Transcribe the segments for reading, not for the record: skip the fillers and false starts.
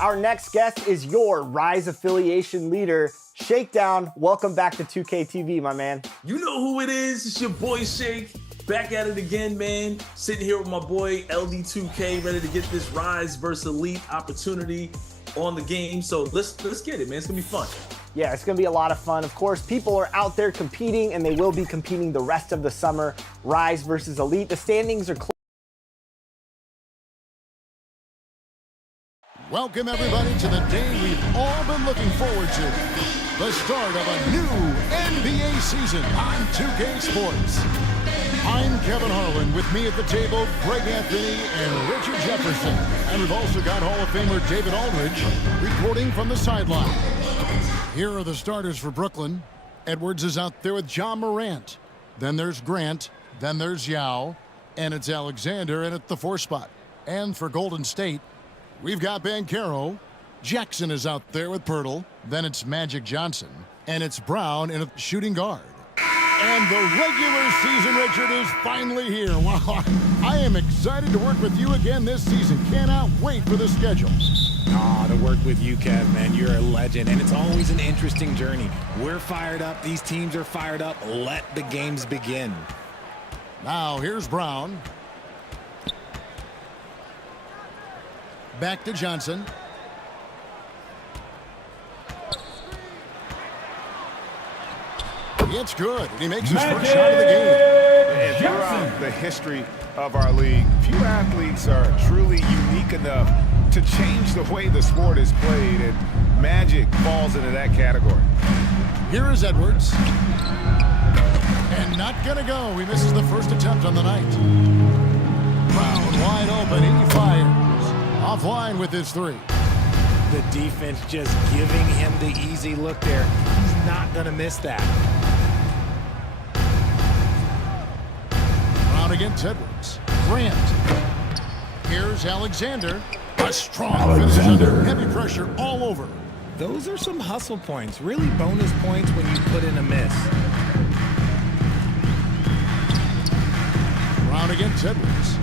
Our next guest is your Rise affiliation leader, Shakedown. Welcome back to 2K TV, my man. You know who it is. It's your boy Shake. Back at it again, man. Sitting here with my boy LD2K, ready to get this Rise versus Elite opportunity on the game. So let's get it, man. It's gonna be fun. Yeah, it's gonna be a lot of fun. Of course, people are out there competing, and they will be competing the rest of the summer. Rise versus Elite. The standings are close. Welcome, everybody, to the day we've all been looking forward to. The start of a new NBA season on 2K Sports. I'm Kevin Harlan. With me at the table, Greg Anthony and Richard Jefferson. And we've also got Hall of Famer David Aldridge reporting from the sideline. Here are the starters for Brooklyn. Edwards is out there with John Morant. Then there's Grant. Then there's Yao. And it's Alexander in at the 4 spot. And for Golden State, we've got Banchero. Jackson is out there with Pirtle. Then it's Magic Johnson. And it's Brown in a shooting guard. And the regular season, Richard, is finally here. Wow, I am excited to work with you again this season. Cannot wait for the schedule. To work with you, Kev, man. You're a legend, and it's always an interesting journey. We're fired up. These teams are fired up. Let the games begin. Now, here's Brown. Back to Johnson. It's good. He makes his first shot of the game. And throughout the history of our league, few athletes are truly unique enough to change the way the sport is played, and Magic falls into that category. Here is Edwards. And not going to go. He misses the first attempt on the night. Brown wide open. He fires. Offline with his 3. The defense just giving him the easy look there. He's not going to miss that. Brown against Edwards. Grant. Here's Alexander. A strong finish under heavy pressure all over. Those are some hustle points. Really bonus points when you put in a miss. Brown against Edwards.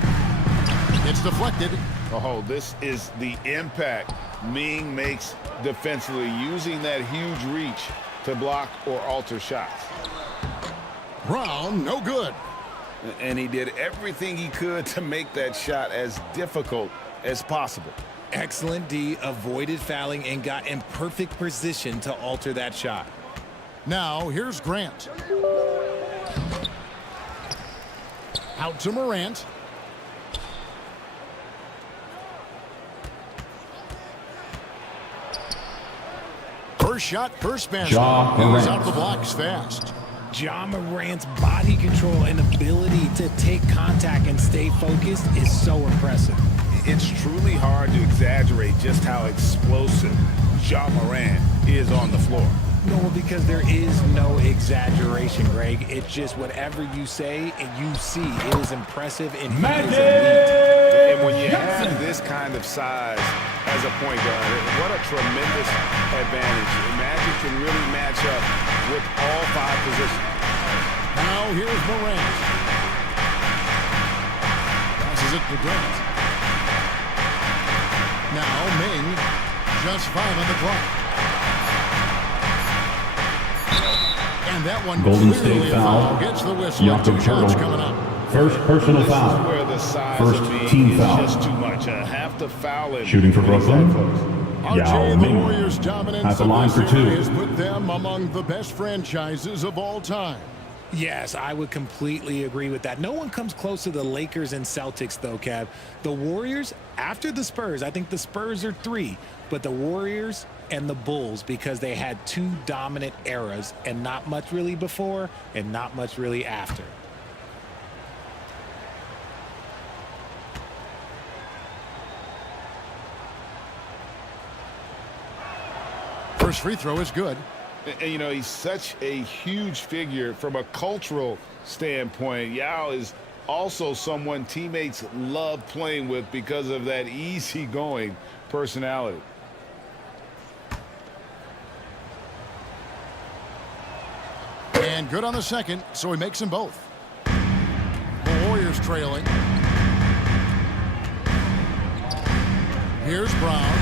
It's deflected. Oh, this is the impact Ming makes defensively, using that huge reach to block or alter shots. Brown, no good. And he did everything he could to make that shot as difficult as possible. Excellent D, avoided fouling and got in perfect position to alter that shot. Now, here's Grant. Out to Morant. First shot, first basket. Goes out the blocks fast. Ja Morant's body control and ability to take contact and stay focused is so impressive. It's truly hard to exaggerate just how explosive Ja Morant is on the floor. No, because there is no exaggeration, Greg. It's just whatever you say and you see. It is impressive and he is elite. And when you have this kind of size as a point guard, what a tremendous advantage. Magic can really match up with all 5 positions. Now here's Morant. Passes passes it to Grant. Now Ming, just 5 on the clock. And that one Golden clearly State a foul. Gets the whistle. Jakob 2 shots Poeltl. coming up. First personal This is foul. where the size First of me team is foul. just too much. I have to foul him. Shooting for when he's Brooklyn. that close. Yao RJ, the Ming. Warriors' dominance At the of line this for 2. series has put them among the best franchises of all time. Yes, I would completely agree with that. No one comes close to the Lakers and Celtics, though, Kev. The Warriors, after the Spurs, I think the Spurs are 3, but the Warriors and the Bulls, because they had 2 dominant eras and not much really before and not much really after. First free throw is good. And, you know, he's such a huge figure from a cultural standpoint. Yao is also someone teammates love playing with because of that easygoing personality. And good on the second, so he makes them both. The Warriors trailing. Here's Brown.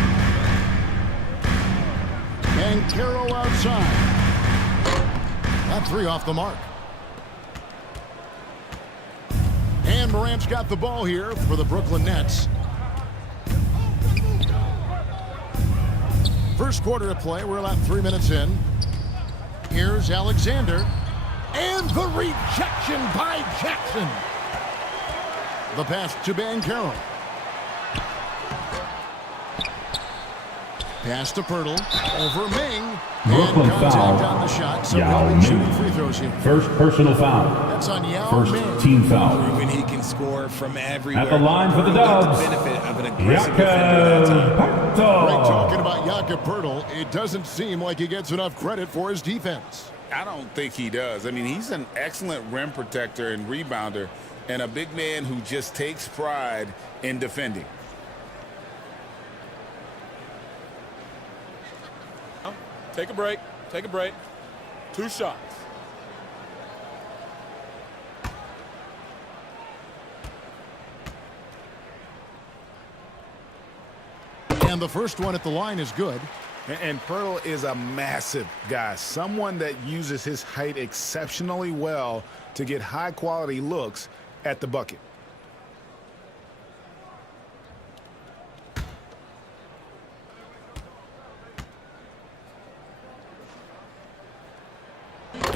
And Carroll outside. That 3 off the mark. And Morant's got the ball here for the Brooklyn Nets. First quarter of play. We're about 3 minutes in. Here's Alexander. And the rejection by Jackson. The pass to Banchero. Pass to Poeltl. Over Ming. Brooklyn And contact foul. on the shot. So Yao he'll be shooting Ming. free throws here. First personal foul. That's on Yao First Ming. team foul. Proven he can score from everywhere. At the line for the He got Dubs. the benefit of an aggressive defender that time. Right, Jakob talking about Jakob Poeltl, it doesn't seem like he gets enough credit for his defense. I don't think he does. I mean, he's an excellent rim protector and rebounder and a big man who just takes pride in defending. Take a break. Take a break. 2 shots. And the first one at the line is good. And Poeltl is a massive guy, someone that uses his height exceptionally well to get high-quality looks at the bucket.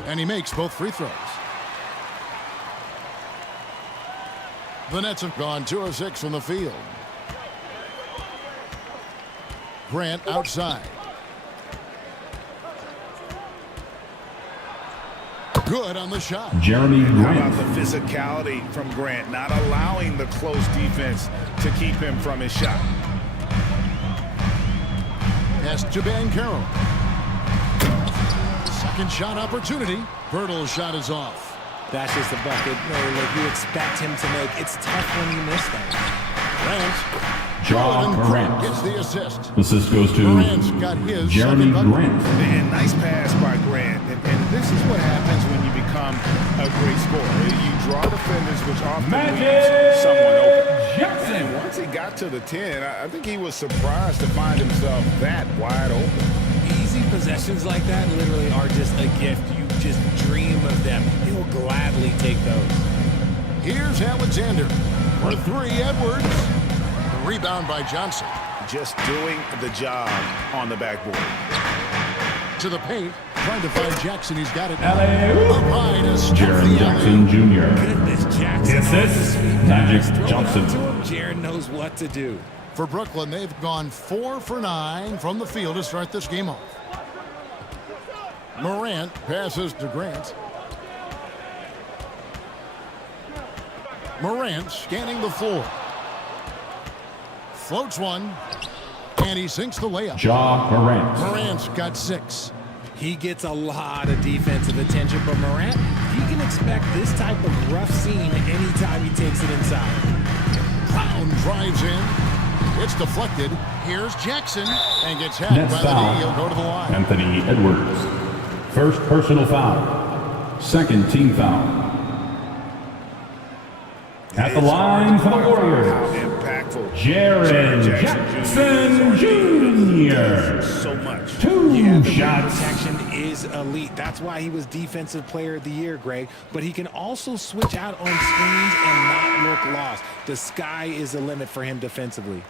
And he makes both free throws. The Nets have gone 2 of 6 from the field. Grant outside. Good on the shot. Jeremy How Grant. about the physicality from Grant, not allowing the close defense to keep him from his shot. Pass to Banchero. Second shot opportunity. Poeltl's shot is off. That's just a bucket. No, look, you expect him to make. It's tough when you miss that. Grant. Ja Good, and Morant. gets the assist. Assist goes to Morant's got his Jeremy second bucket. Grant. And nice pass by Grant. And this is what happens when you become a great scorer. You draw defenders, which often leaves someone open. And once he got to the 10, I think he was surprised to find himself that wide open. Easy possessions like that literally are just a gift. You just dream of them. He'll gladly take those. Here's Alexander. For 3, Edwards. The rebound by Johnson. Just doing the job on the backboard. To the paint. Trying to find Jackson. He's got it. Alley-oop. Up high to stuff Jaren the alley. Jackson Jr. Goodness, Jackson. Assist, Magic Johnson. Jared knows what to do. For Brooklyn, they've gone 4 for 9 from the field to start this game off. Morant passes to Grant. Morant scanning the floor. Floats one. And he sinks the layup. Ja Morant. Morant's got 6. He gets a lot of defensive attention, but Morant, you can expect this type of rough scene anytime he takes it inside. Brown drives in. It's deflected. Here's Jackson. And gets hacked Nets by the foul. knee. He'll go to the line. Anthony Edwards. First personal foul. Second team foul. At the line for the Warriors, How impactful Jaren Jackson Jr. So much. Two The rim shots. protection is elite. That's why he was Defensive Player of the Year, Greg. But he can also switch out on screens and not look lost. The sky is the limit for him defensively.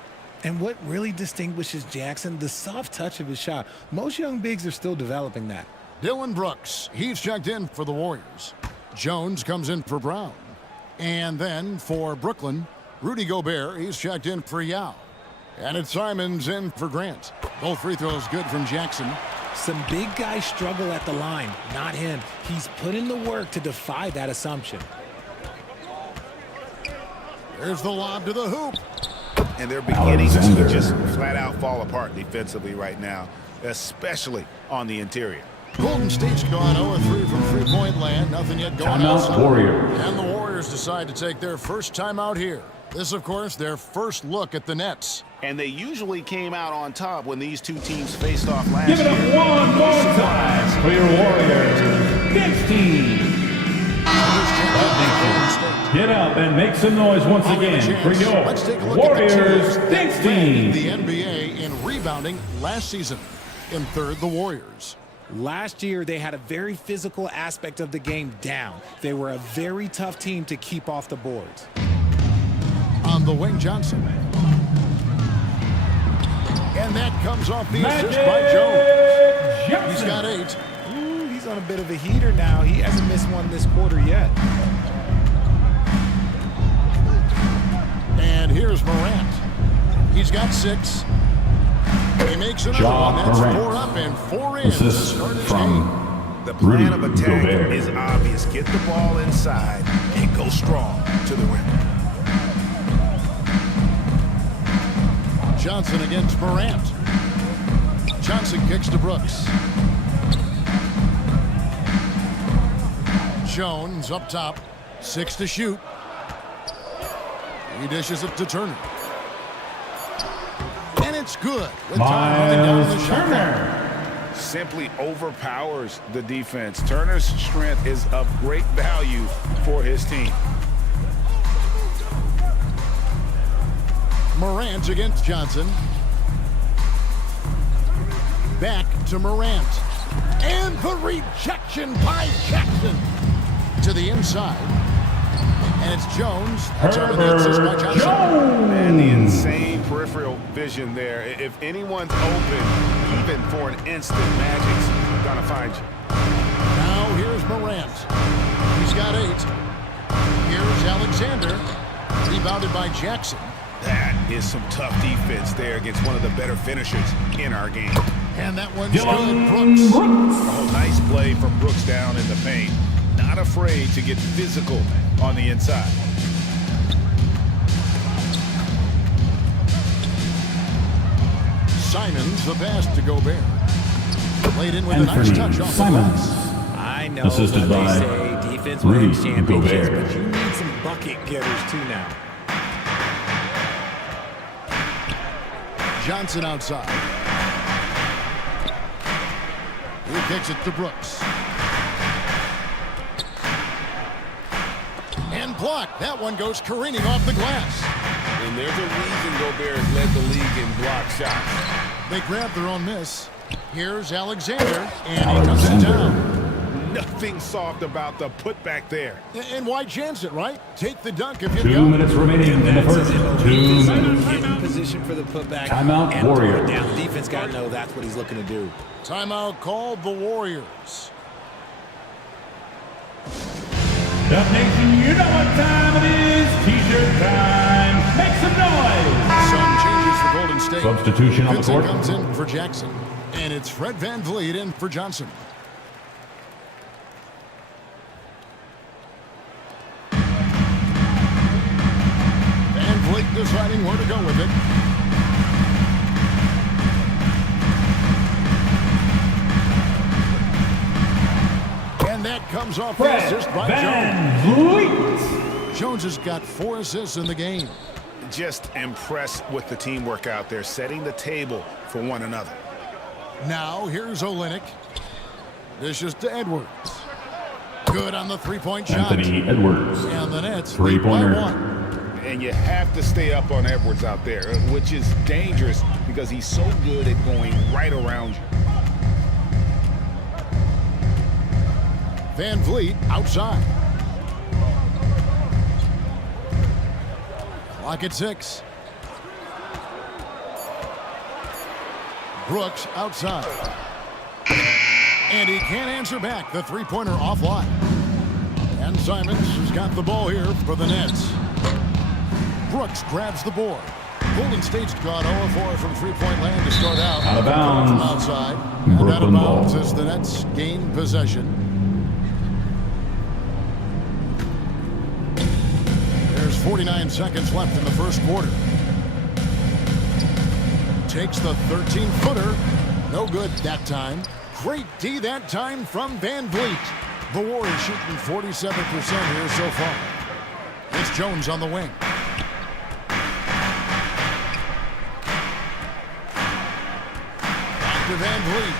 And what really distinguishes Jackson, the soft touch of his shot. Most young bigs are still developing that. Dylan Brooks, he's checked in for the Warriors. Jones comes in for Brown. And then for Brooklyn, Rudy Gobert, he's checked in for Yao. And it's Simons in for Grant. Both free throws good from Jackson. Some big guys struggle at the line, not him. He's put in the work to defy that assumption. There's the lob to the hoop. And they're beginning Alexander. to just flat out fall apart defensively right now, especially on the interior. Golden State's gone 0-3 from three-point land. Nothing yet going Timeout, outside. Warriors. And the Warriors decide to take their first timeout here. This, of course, their first look at the Nets. And they usually came out on top when these two teams faced off last Give it year. up one more time for your Warriors. Next team. Get up and make some noise once again for your Let's take a look Warriors. at the Next teams that led team. the NBA in rebounding last season. In third, the Warriors. Last year, they had a very physical aspect of the game down. They were a very tough team to keep off the boards. On the wing, Johnson. And that comes off the assist by Jones. He's got 8. Ooh, he's on a bit of a heater now. He hasn't missed one this quarter yet. And here's Morant. He's got 6. He makes another Ja one. That's Morant. 4 up and 4 in. to Assist start his game. from The plan of Rudy attack Gobert. is obvious. Get the ball inside and go strong to the rim. Johnson against Morant. Johnson kicks to Brooks. Jones up top. 6 to shoot. He dishes it to Turner. And it's good. With time running down the Miles shot clock. Turner. Simply overpowers the defense. Turner's strength is of great value for his team. Morant against Johnson. Back to Morant. And the rejection by Jackson. To the inside. And it's Jones. That's over the assist by Herbert Johnson. And the Jones. insane peripheral vision there. If anyone's open, even for an instant, Magic's gonna find you. Now here's Morant. He's got 8. Here's Alexander. Rebounded by Jackson. That is some tough defense there against one of the better finishers in our game. And that one's Dylan good. Brooks. Oh, nice play from Brooks down in the paint. Not afraid to get physical on the inside. Simons, the pass to Gobert. Laid in with a nice Anthony touch off the Simons. glass. I know Assisted what by they say, defense Rudy wins championships, Gobert. but you need some bucket getters too now. Johnson outside. He kicks it to Brooks. And blocked. That one goes careening off the glass. And there's a reason Gobert has led the league in block shots. They grab their own miss. Here's Alexander, and he comes it down. Nothing soft about the putback there. And why chance it, right? Take the dunk if you 2 go. minutes remaining in the first. 2 minutes. Get in position for the putback. Timeout, and throw it Warriors. down. The defense got to know that's what he's looking to do. Timeout called the Warriors. Dub Nation, you know what time it is. T-shirt time. Make some noise. Some changes for Golden State. Substitution on the Vincent court. comes in for Jackson. And it's Fred VanVleet in for Johnson. VanVleet deciding where to go with it. And that comes off the Fred assist by VanVleet. Jones. Jones has got 4 assists in the game. Just impressed with the teamwork out there, setting the table for one another. Now here's Olynyk. Dishes to Edwards. Good on the three-point shot. Anthony Edwards. And the Nets lead by Three-pointer. 1. And you have to stay up on Edwards out there, which is dangerous because he's so good at going right around you. Van Vliet outside. Clock at 6. Brooks outside. And he can't answer back. The three-pointer offline. And Simons has got the ball here for the Nets. Brooks grabs the board. Golden State's gone 0-4 from three-point land to start out. Out of bounds. From outside. And out of Brooklyn bounds ball. as the Nets gain possession. There's 49 seconds left in the first quarter. Takes the 13-footer. No good that time. Great D that time from Van Vliet. The Warriors shooting 47% here so far. It's Jones on the wing. Back to Van Vliet.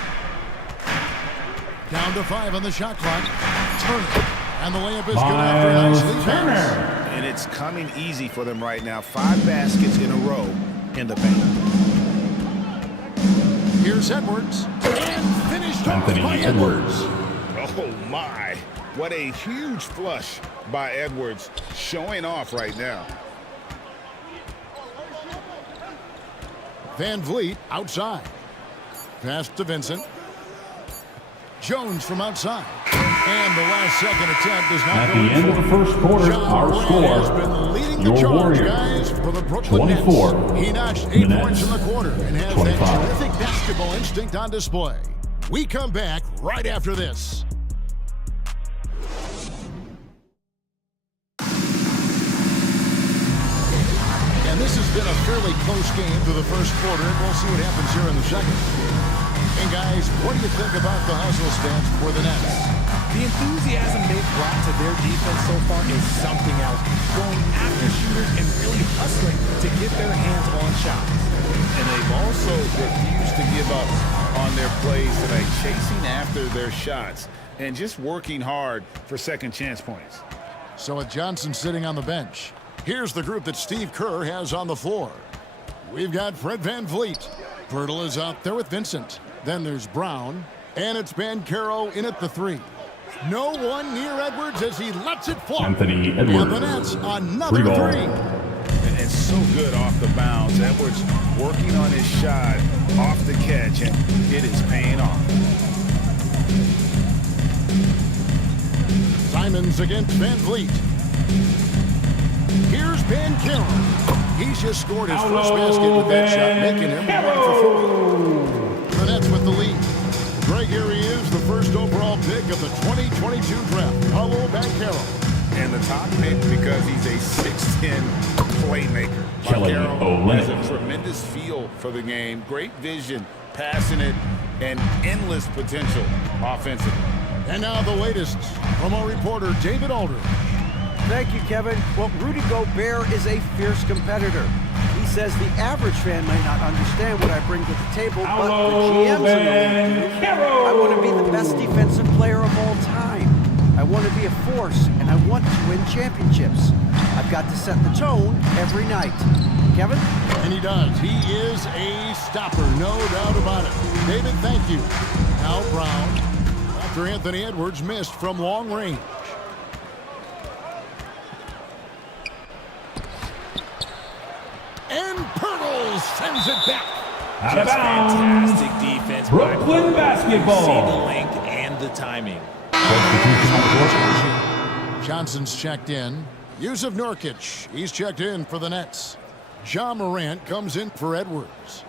Down to 5 on the shot clock. Turner. And the layup is good after a nice lead pass. And it's coming easy for them right now. 5 baskets in a row in the paint. Here's Edwards. And finished off Anthony by Edwards. Oh, my. What a huge flush by Edwards, showing off right now. Van Vliet outside. Pass to Vincent. Jones from outside. And the last second attempt is not At going the end of the first quarter, our has score, been leading the your charge, Warriors, guys, for the Brooklyn 24. Nets. He notched 8 The points in the Nets, quarter and has 25. that terrific basketball instinct on display. We come back right after this. And this has been a fairly close game to the first quarter, and we'll see what happens here in the second. And guys, what do you think about the hustle stance for the Nets? The enthusiasm they've brought to their defense so far is something else. Going after shooters and really hustling to get their hands on shots. And they've also refused to give up on their plays tonight, chasing after their shots and just working hard for second chance points. So with Johnson sitting on the bench, here's the group that Steve Kerr has on the floor. We've got Fred Van Vliet. Pirtle is out there with Vincent. Then there's Brown. And it's Banchero in at the 3. No one near Edwards as he lets it fly. Anthony Edwards. And the Nets, another Free ball. 3. And it's so good off the bounce. Edwards working on his shot off the catch, and it is paying off. Simons against Van Vliet. Here's Banchero. He's just scored his first basket with that shot, making him 1 for 4. The Nets with the lead. Greg, here he is, the first overall pick of the 2022 draft, Paolo Banchero. And the top pick because he's a 6'10 playmaker. Kelly Banchero has Olynyk. a tremendous feel for the game, great vision, passing it, and endless potential offensively. And now the latest from our reporter, David Aldridge. Thank you, Kevin. Well, Rudy Gobert is a fierce competitor. He says the average fan might not understand what I bring to the table, but the GMs in the league do. I want to be the best defensive player of all time. I want to be a force, and I want to win championships. I've got to set the tone every night. Kevin? And he does. He is a stopper, no doubt about it. David, thank you. Now Brown, after Anthony Edwards missed from long range. And Pirtle sends it back. Out of Just bounds. fantastic defense by Brooklyn Brooklyn. basketball. See the length and the timing. Johnson's checked in. Yusuf Nurkic, he's checked in for the Nets. Ja Morant comes in for Edwards.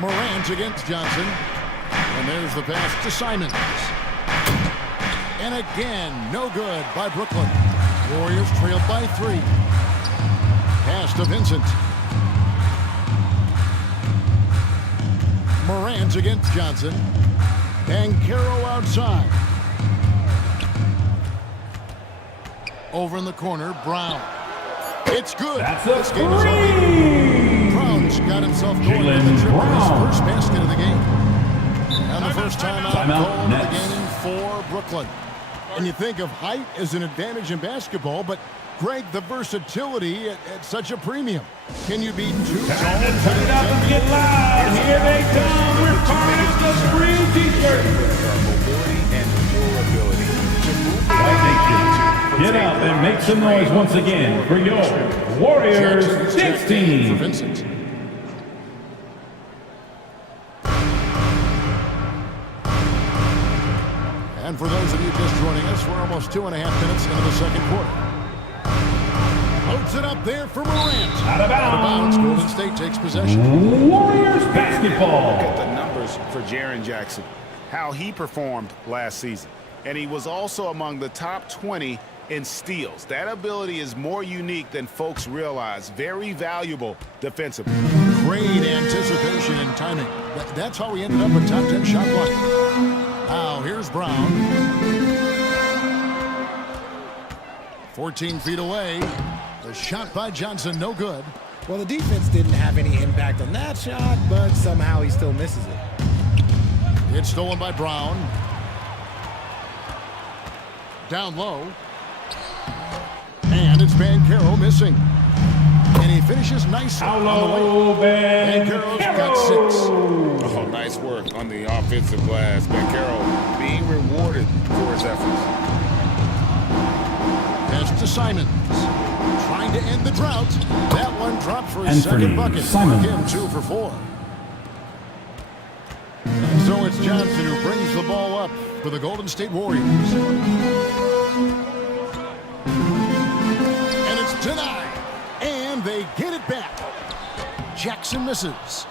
Morant against Johnson. And there's the pass to Simons. And again, no good by Brooklyn. Warriors trailed by 3. Pass to Vincent. Morant against Johnson. Banchero outside. Over in the corner, Brown. It's good. That's This a game is over. three. Brown's got himself going with Jaylen the trip for his Brown. first basket of the game. And the first timeout Timeout, call of the Nets. game for Brooklyn. And you think of height as an advantage in basketball, but Greg, the versatility at such a premium. Can you be too tall? Time to turn it up and get loud. Here they come. We're firing up the green t-shirt. Mobility and durability. Get up and make some noise once again for your Warriors For 16. Vincent. And for those of you just joining us, we're almost 2.5 minutes into the second quarter. Loads it up there for Morant. Out of bounds. Golden State takes possession. Warriors basketball. Look at the numbers for Jaren Jackson, how he performed last season. And he was also among the top 20 in steals. That ability is more unique than folks realize. Very valuable defensively. Great anticipation and timing. That's how he ended up a top 10 shot block. Now here's Brown. 14 feet away. The shot by Johnson, no good. Well, the defense didn't have any impact on that shot, but somehow he still misses it. It's stolen by Brown. Down low. And it's Banchero missing. And he finishes nicely on the way. Banchero's got 6. Oh, nice work on the offensive glass. Banchero being rewarded for his efforts. Pass to Simons. Trying to end the drought. That one dropped for his second bucket. Simons. Him 2 for 4. And so it's Johnson who brings the ball up for the Golden State Warriors. And it's denied. And they get it back. Jackson misses.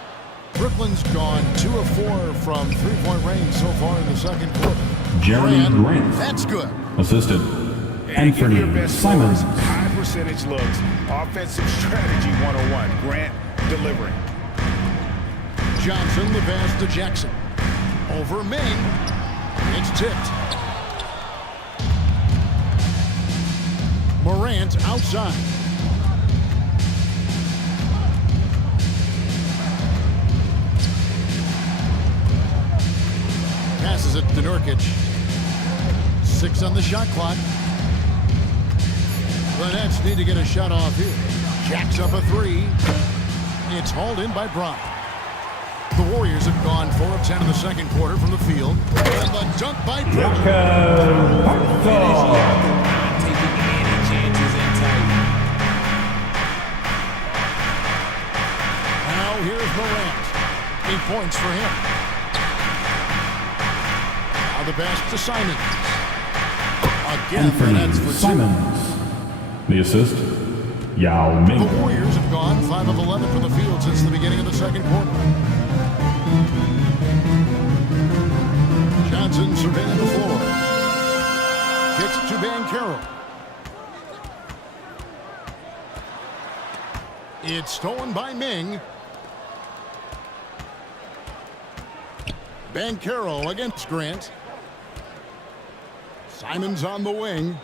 Brooklyn's gone 2 of 4 from three-point range so far in the second quarter. Jeremy Grant. That's good. Assisted. And give your Anthony best Simons. scorers high percentage looks. Offensive strategy 101. Grant delivering. Johnson, the pass to Jackson. Over Ming. It's tipped. Morant outside. Passes it to Nurkic. 6 on the shot clock. The Nets need to get a shot off here. Jacks up a 3. It's hauled in by Brown. The Warriors have gone 4 of 10 in the second quarter from the field. And the dunk by Brown. Taking any chances in tight. Now here's Morant. 8 points for him. Now the pass to Simons. Again, the Nets for 2. Simons. The assist. Yao Ming. The Warriors have gone 5 of 11 from the field since the beginning of the second quarter. Johnson surveying the floor. Kicks to Banchero. It's stolen by Ming. Banchero against Grant. Simons on the wing.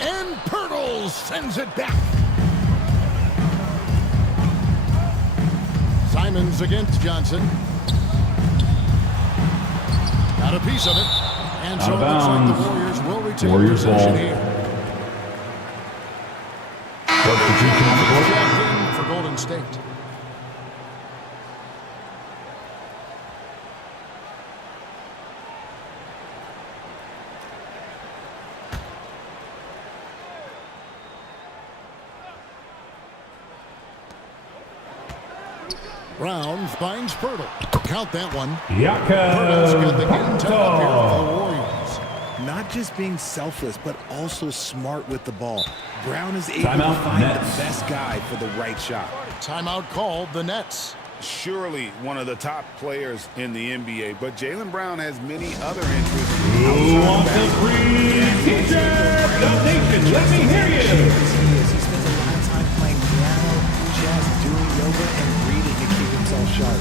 And Pirtle sends it back. Simons against Johnson. Got a piece of it. And so it looks like the Warriors will retain possession ball. here. Substitution support. Jacked in for Golden State. Brown finds Pirtle. Count that one. Pirtle's got the game tied up here for the Warriors. Not just being selfless, but also smart with the ball. Brown is able Timeout, to find Nets. the best guy for the right shot. Timeout called the Nets. Surely one of the top players in the NBA, but Jaylen Brown has many other interests. Who wants a free t-shirt? Donation. Let me hear you. He spends a lot of time playing piano, chess, doing yoga, and reading to keep himself sharp.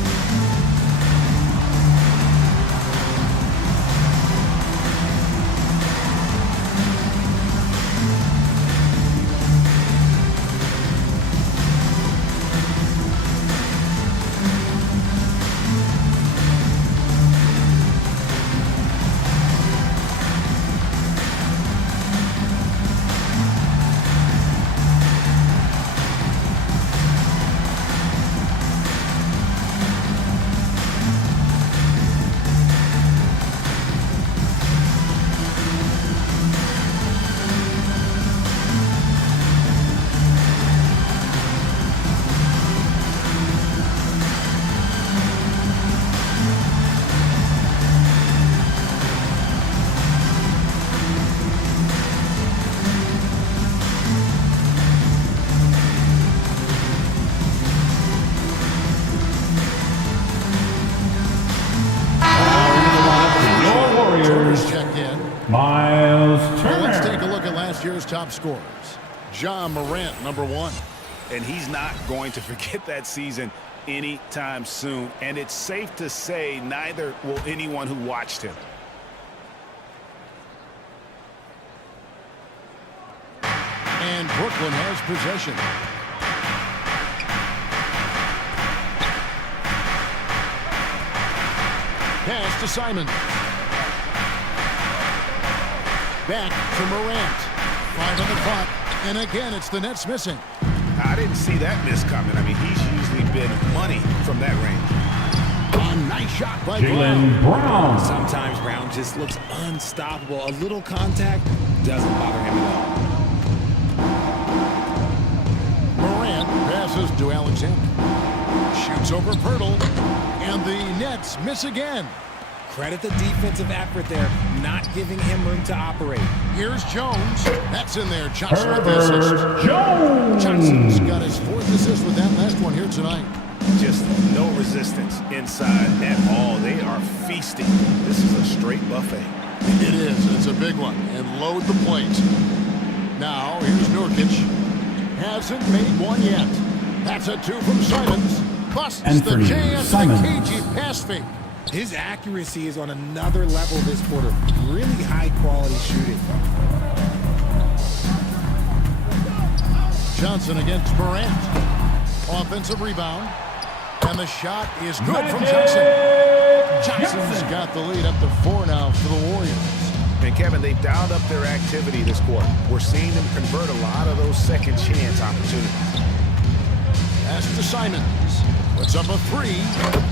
year's top scorers. John Morant, number 1. And he's not going to forget that season anytime soon. And it's safe to say neither will anyone who watched him. And Brooklyn has possession. Pass to Simon. Back to Morant. 5 on the clock. And again, it's the Nets missing. I didn't see that miss coming. I mean, he's usually been money from that range. A nice shot by Jaylen Brown. Sometimes Brown just looks unstoppable. A little contact doesn't bother him at all. Morant passes to Alexander. Shoots over Pirtle. And the Nets miss again. Credit the defensive effort there, not giving him room to operate. Here's Jones. That's in there. Johnson with the assist. Herbert Jones. Johnson's got his 4th assist with that last one here tonight. Just no resistance inside at all. They are feasting. This is a straight buffet. It is. It's a big one. And load the plate. Now, here's Nurkic. Hasn't made one yet. That's a 2 from Simons. Busts the J after the cagey pass fake. His accuracy is on another level this quarter. Really high-quality shooting. Johnson against Morant. Offensive rebound. And the shot is good from Johnson. Johnson's got the lead up to 4 now for the Warriors. And Kevin, they've dialed up their activity this quarter. We're seeing them convert a lot of those second chance opportunities. Pass to Simons. Puts up a 3.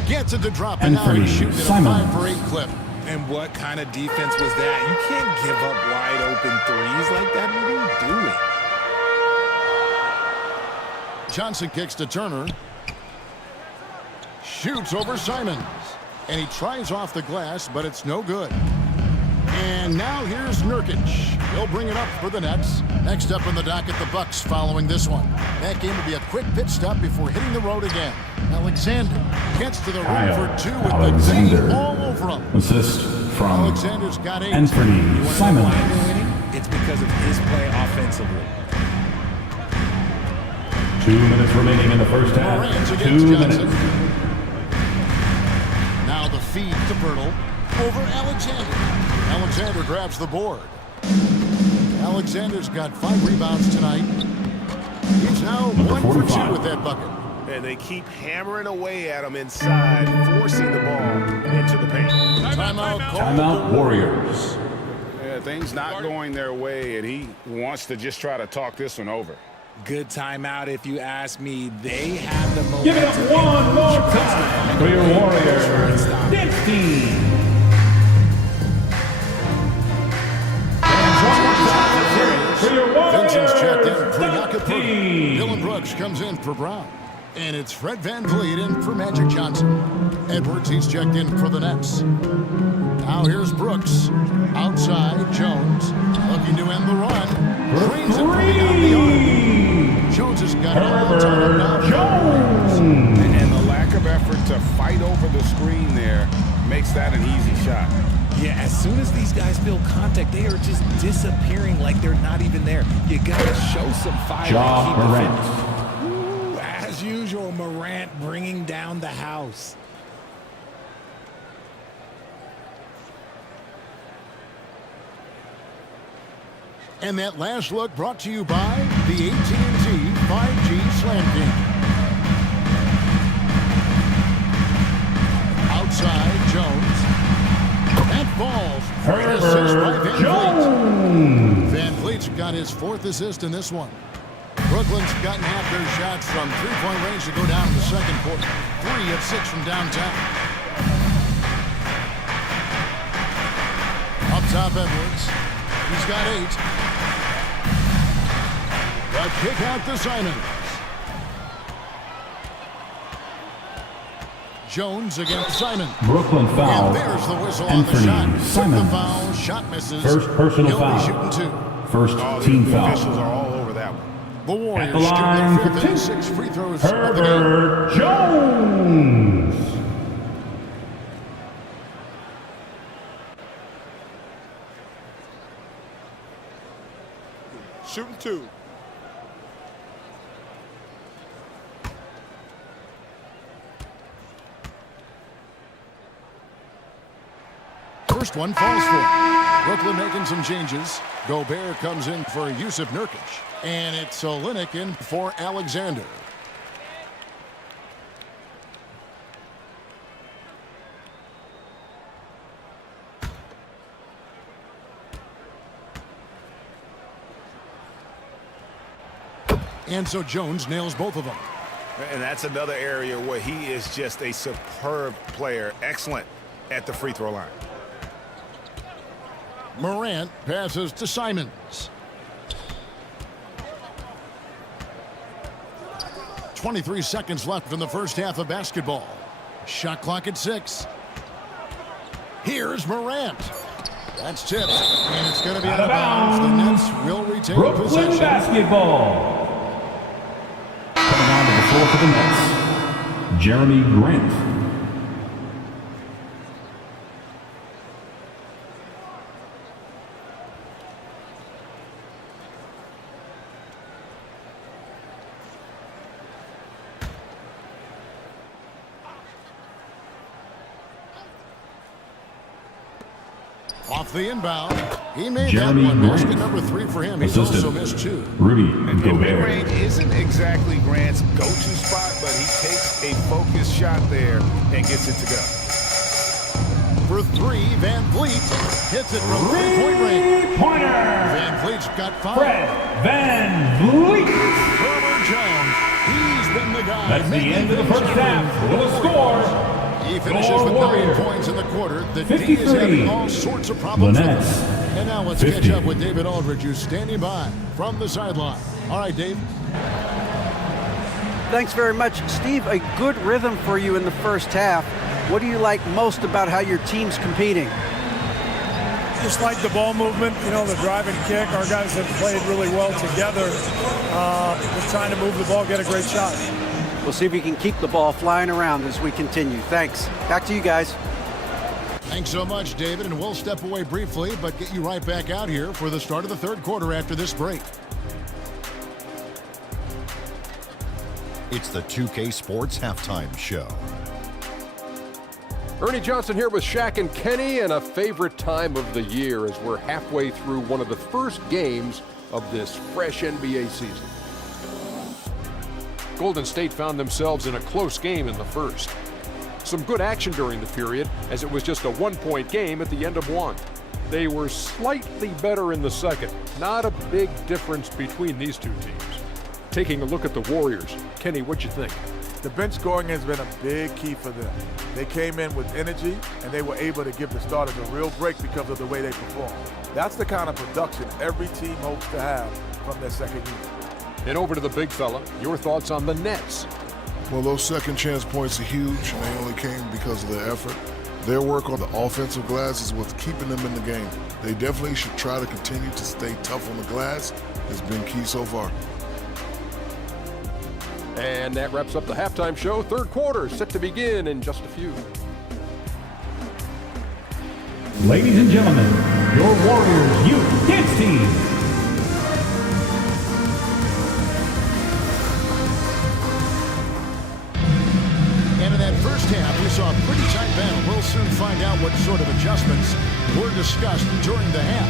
Gets it to drop. And now he's shooting at a 5 for 8 clip. And what kind of defense was that? You can't give up wide open threes like that. What are you doing? Johnson kicks to Turner. Shoots over Simons. And he tries off the glass, but it's no good. And now here's Nurkic. He'll bring it up for the Nets. Next up in the docket, the Bucks following this one. That game will be a quick pit stop before hitting the road again. Alexander gets to the rim for 2 with the team all over him. Assist from Alexander's got 8. Anthony Simons. Why they're winning? It's because of his play offensively. 2 minutes remaining in the first half. Morant's 2 against Johnson. minutes. Now the feed to Pirtle. Over Alexander. Alexander grabs the board. Alexander's got 5 rebounds tonight. He's now 1 for 2 with that bucket. And they keep hammering away at him inside, forcing the ball into the paint. Timeout Warriors. Yeah, things not going their way, and he wants to just try to talk this one over. Good timeout if you ask me. They have the momentum. Give it up one more time for your Warriors. 15. Vincent's checked in for Yakupur. Dylan Brooks comes in for Brown. And it's Fred VanVleet in for Magic Johnson. Edwards, he's checked in for the Nets. Now here's Brooks. Outside, Jones. Looking to end the run. Screens it from beyond the arc. Jones has got it all time now. Jones. And the lack of effort to fight over the screen there makes that an easy shot. Yeah, as soon as these guys feel contact, they are just disappearing like they're not even there. You gotta show some fire. Ja to keep Morant. Ooh, as usual, Morant bringing down the house. And that last look brought to you by the AT&T 5G Slam King. Outside, Jones. That falls. Great assist by VanVleet. VanVleet's got his 4th assist in this one. Brooklyn's gotten half their shots from 3-point range to go down in the second quarter. 3 of 6 from downtown. Up top, Edwards. He's got 8. The kick out to Simons. Jones against Simon. Brooklyn foul. And there's the whistle Anthony on the shot. Simons. The foul. Shot misses. First personal He'll foul. be shooting 2. First team The foul. officials are all over that one. The Warriors At the line shooting for their 5th 2. and 6 free throws of the game. Herbert Jones. Shooting 2. First one falls for Brooklyn making some changes. Gobert comes in for Yusuf Nurkic. And it's Olynyk in for Alexander. And so Jones nails both of them. And that's another area where he is just a superb player. Excellent at the free throw line. Morant passes to Simons. 23 seconds left in the first half of basketball. Shot clock at 6. Here's Morant. That's tipped, and it's going to be out of bounds. The Nets will retain Brooklyn possession. basketball. Coming onto the floor for the Nets, Jeremy Grant. Off the inbound. He made Jeremy that one. Grant. Basket number 3 for him. He's Assistant, also missed 2. Rudy And Gobert. mid-range isn't exactly Grant's go-to spot, but he takes a focused shot there and gets it to go. For 3, Van Vliet hits it from 3-point range. Three-pointer. Van Vliet's got 5. Fred Van Vliet. Herbert Jones. He's been the guy. That's the end of the first half. With a score. He finishes Score with Warriors. 9 points in the quarter. The D 53. is having all sorts of problems The with Nets, him. And now let's 50. catch up with David Aldridge, who's standing by from the sideline. All right, Dave. Thanks very much, Steve. A good rhythm for you in the first half. What do you like most about how your team's competing? Just like the ball movement, you know, the drive and kick. Our guys have played really well together. We're trying to move the ball, get a great shot. We'll see if we can keep the ball flying around as we continue. Thanks. Back to you guys. Thanks so much, David, and we'll step away briefly, but get you right back out here for the start of the third quarter after this break. It's the 2K Sports Halftime Show. Ernie Johnson here with Shaq and Kenny, and a favorite time of the year as we're halfway through one of the first games of this fresh NBA season. Golden State found themselves in a close game in the first. Some good action during the period, as it was just a one-point game at the end of one. They were slightly better in the second. Not a big difference between these two teams. Taking a look at the Warriors, Kenny, what'd you think? The bench scoring has been a big key for them. They came in with energy, and they were able to give the starters a real break because of the way they performed. That's the kind of production every team hopes to have from their second unit. And over to the big fella, your thoughts on the Nets. Well, those second chance points are huge, and they only came because of their effort. Their work on the offensive glass is what's keeping them in the game. They definitely should try to continue to stay tough on the glass. It's been key so far. And that wraps up the halftime show. Third quarter set to begin in just a few. Ladies and gentlemen, your Warriors Youth Dance Team. And in that first half, we saw a pretty tight battle. We'll soon find out what sort of adjustments were discussed during the half.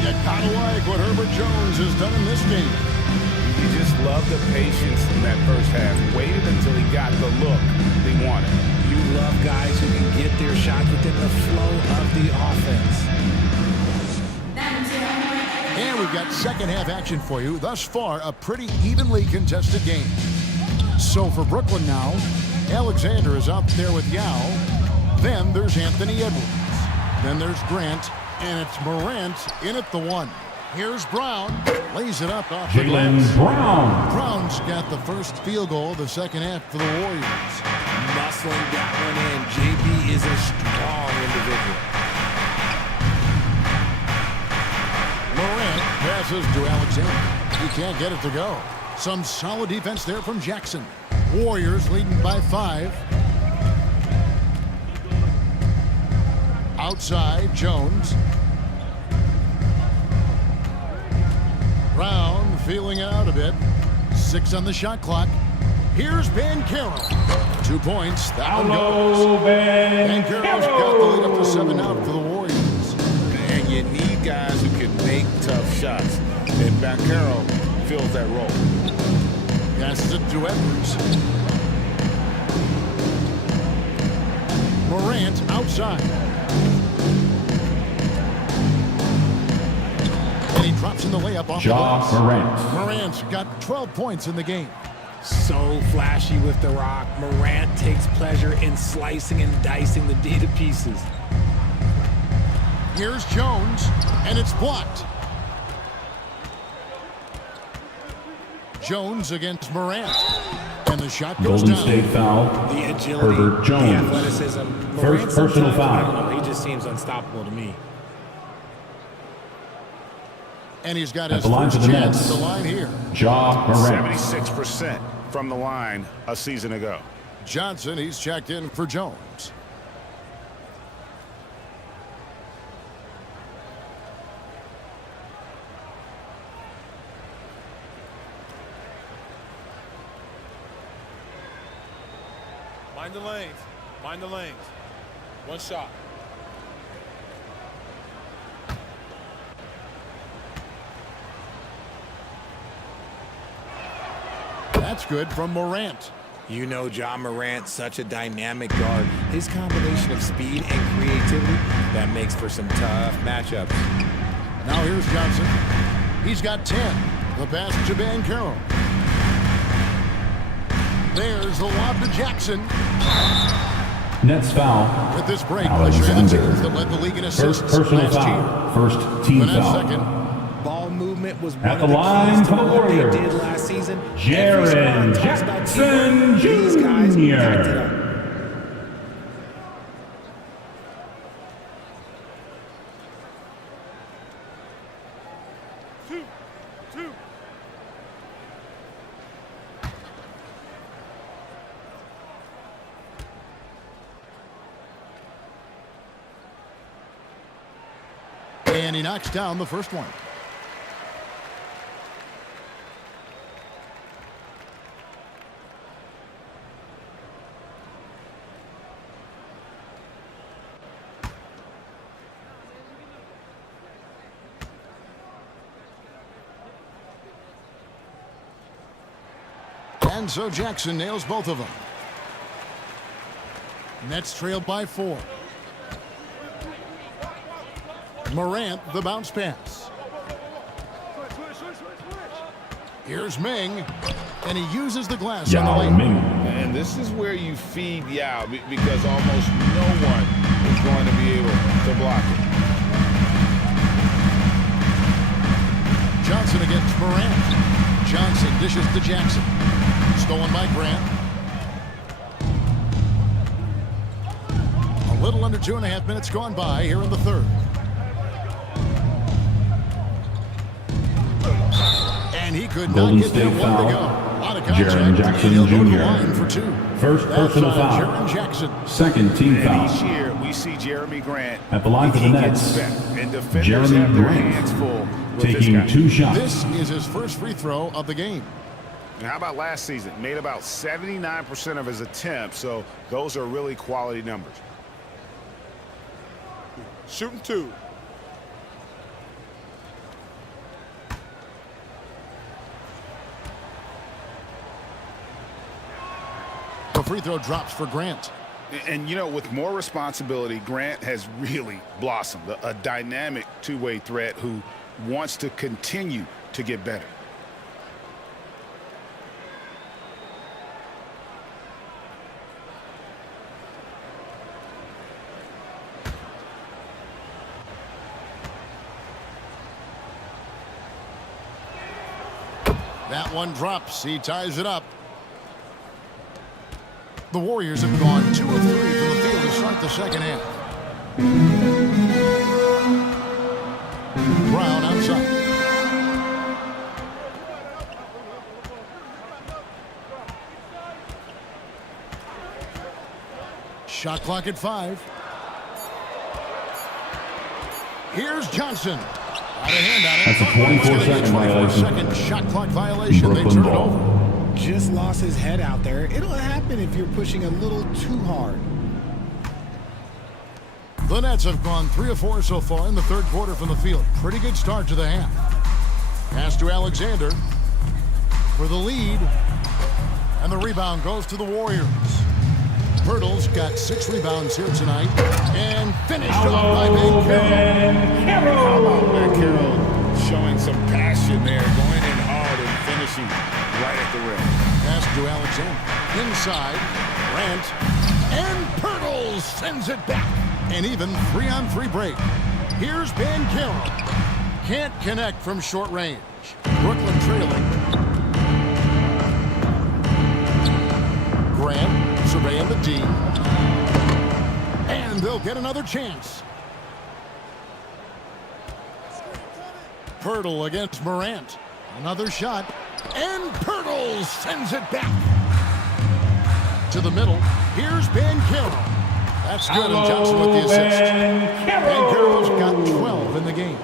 You gotta like what Herbert Jones has done in this game. You just love the patience in that first half. Waited until he got the look they wanted. You love guys who can get their shots within the flow of the offense. And we've got second half action for you. Thus far, a pretty evenly contested game. So for Brooklyn now, Alexander is out there with Yao. Then there's Anthony Edwards. Then there's Grant. And it's Morant in at the one. Here's Brown. Lays it up off the Jaylen glass. Brown. Brown's got the first field goal of the second half for the Warriors. Muscling that one in. JB is a strong individual. Morant passes to Alexander. He can't get it to go. Some solid defense there from Jackson. Warriors leading by 5. Outside, Jones. Brown feeling it out a bit. 6 on the shot clock. Here's Banchero. 2 points. That one goes. Banchero's got the lead up to 7 out for the Warriors. And you need guys who can make tough shots. And Banchero fills that role. Passes it to Edwards. Morant outside. And he drops in the layup off the glass. Morant got 12 points in the game. So flashy with the rock. Morant takes pleasure in slicing and dicing the D to pieces. Here's Jones, and it's blocked. Jones against Morant. And the shot goes Golden down. State foul. The agility, Herbert Jones. the athleticism. First personal I foul. don't know, he just seems unstoppable to me. And he's got At his the line first for the chance Nets, at the line here. Ja Morant. 76% from the line a season ago. Johnson, he's checked in for Jones. Mind the lanes. Mind the lanes. One shot. That's good from Morant. You know Ja Morant, such a dynamic guard. His combination of speed and creativity, that makes for some tough matchups. Now here's Johnson. He's got 10. The pass to Banchero. There's the lob to Jackson. Nets foul. With this break, the Jacksons Alexander. that led the league in assists First personal last year. foul. First team The Nets foul. second. Ball movement was At one the of the line keys for to the what they Warriors, did last season. Jaren Jackson These guys backed it Jr. up. And he knocks down the first one. And so Jackson nails both of them. Nets trailed by 4. Morant, the bounce pass. Here's Ming, and he uses the glass on the lane. And this is where you feed Yao because almost no one is going to be able to block it. Johnson against Morant. Johnson dishes to Jackson. Stolen by Grant. A little under 2.5 minutes gone by here in the third. And he could Golden not get State that one to go. foul. A lot of contact. Jaren Jackson And he'll go to the Jr. line for 2. First That's personal on foul. Jaren Jackson. Second team And foul. each year we see Jeremy Grant At the line for the he Nets, gets better. And defenders Jeremy have their Grant hands full with this taking guy. 2 shots. This is his first free throw of the game. And how about last season? Made about 79% of his attempts, so those are really quality numbers. Shooting 2. The free throw drops for Grant. And, you know, with more responsibility, Grant has really blossomed. A dynamic two-way threat who wants to continue to get better. That one drops. He ties it up. The Warriors have gone 2 of 3 from the field to start the second half. Brown outside. Shot clock at 5. Here's Johnson. That's a 24-second violation. 24-second shot clock violation. They Brooklyn turn it ball. over. Just lost his head out there. It'll happen if you're pushing a little too hard. The Nets have gone 3 of 4 so far in the third quarter from the field. Pretty good start to the half. Pass to Alexander for the lead. And the rebound goes to the Warriors. Pirtle's got 6 rebounds here tonight. And finished off by Bankero. How about Bankero showing some passion there, going in hard and finishing right at the rim. Pass to Alexander. Inside. Grant. And Pirtle sends it back. An even 3-on-3 break. Here's Bankero. Can't connect from short range. Brooklyn trailing. Grant surveying the D. And they'll get another chance. Pirtle against Morant. Another shot. And Pirtle sends it back. To the middle. Here's Bankero. That's good, and Johnson with the assist. Bankero's got 12 in the game.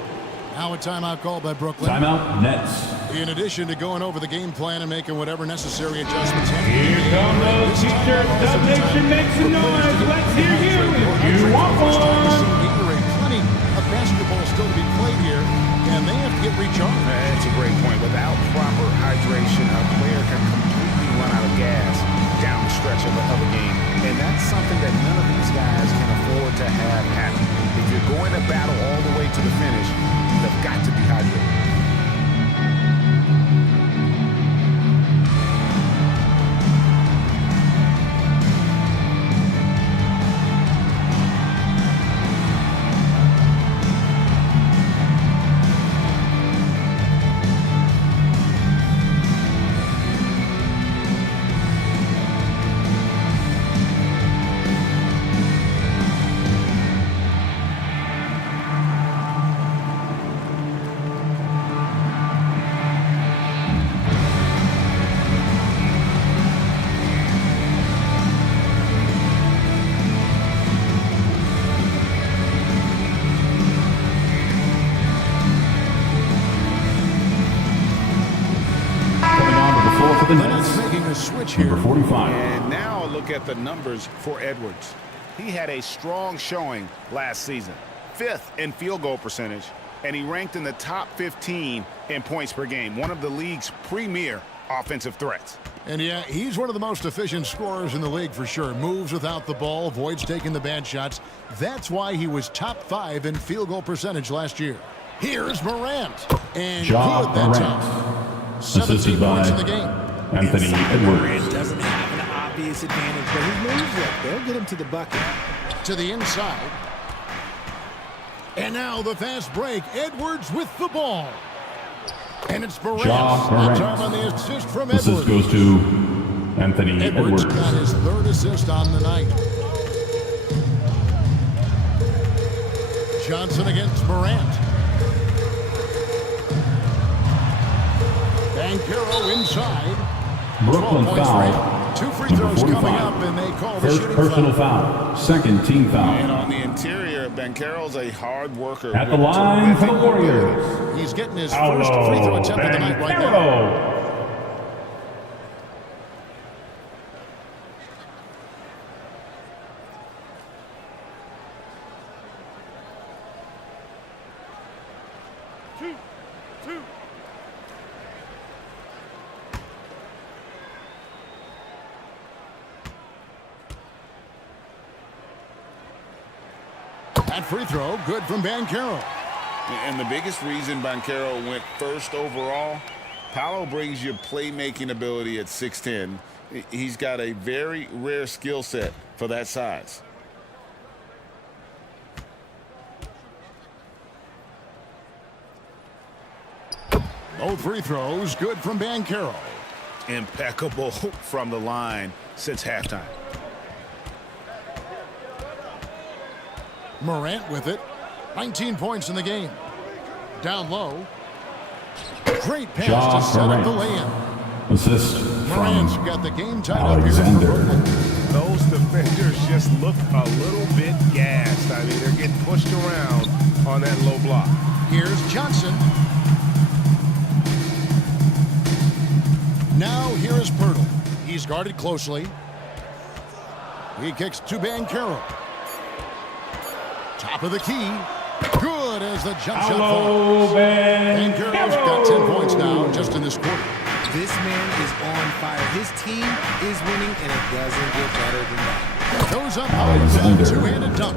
Now a timeout called by Brooklyn. Timeout, Nets. In addition to going over the game plan and making whatever necessary adjustments. Here come those T-shirts. Dub Nation, make some noise. Let's hear you if you want one. Plenty of basketball still to be played here, and they have to get recharged. That's a great point. Without proper hydration, a player can completely run out of gas down the stretch of a game. And that's something that none of these guys can afford to have happen. If you're going to battle all the way to the finish, you have got to be hydrated. The Nets making a switch here. Number 45. And now a look at the numbers for Edwards. He had a strong showing last season. 5th in field goal percentage, and he ranked in the top 15 in points per game. One of the league's premier offensive threats. And yeah, he's one of the most efficient scorers in the league for sure. Moves without the ball, avoids taking the bad shots. That's why he was top 5 in field goal percentage last year. Here's Morant. And good that time. 17 points in the game. Anthony Edwards. It doesn't have an obvious advantage, but his moves look, they'll get him to the bucket. To the inside. And now the fast break. Edwards with the ball. And it's Morant. That time on the assist from Edwards. Assist goes to Anthony Edwards. Got his 3rd assist on the night. Johnson against Morant. Bankero inside. Brooklyn foul. 2 free throws coming up, and they call the First shooting personal foul. Second team foul. And on the interior, Bankero's a hard worker. At the line for the Warriors. He's getting his first free throw attempt of the night right now. That free throw, good from Bankero. And the biggest reason Bankero went first overall, Paolo brings you playmaking ability at 6'10". He's got a very rare skill set for that size. Both free throws, good from Bankero. Impeccable from the line since halftime. Morant with it. 19 points in the game. Down low. Great pass to set up the lay-in. Assist Morant's from got the game tied up here. Alexander. Those defenders just look a little bit gassed. I mean, they're getting pushed around on that low block. Here's Johnson. Now here is Pirtle. He's guarded closely. He kicks to Banchero. Top of the key. Good as the jump shot falls. Banchero's got 10 points now just in this quarter. This man is on fire. His team is winning, and it doesn't get better than that. Goes up high for a two-handed dunk.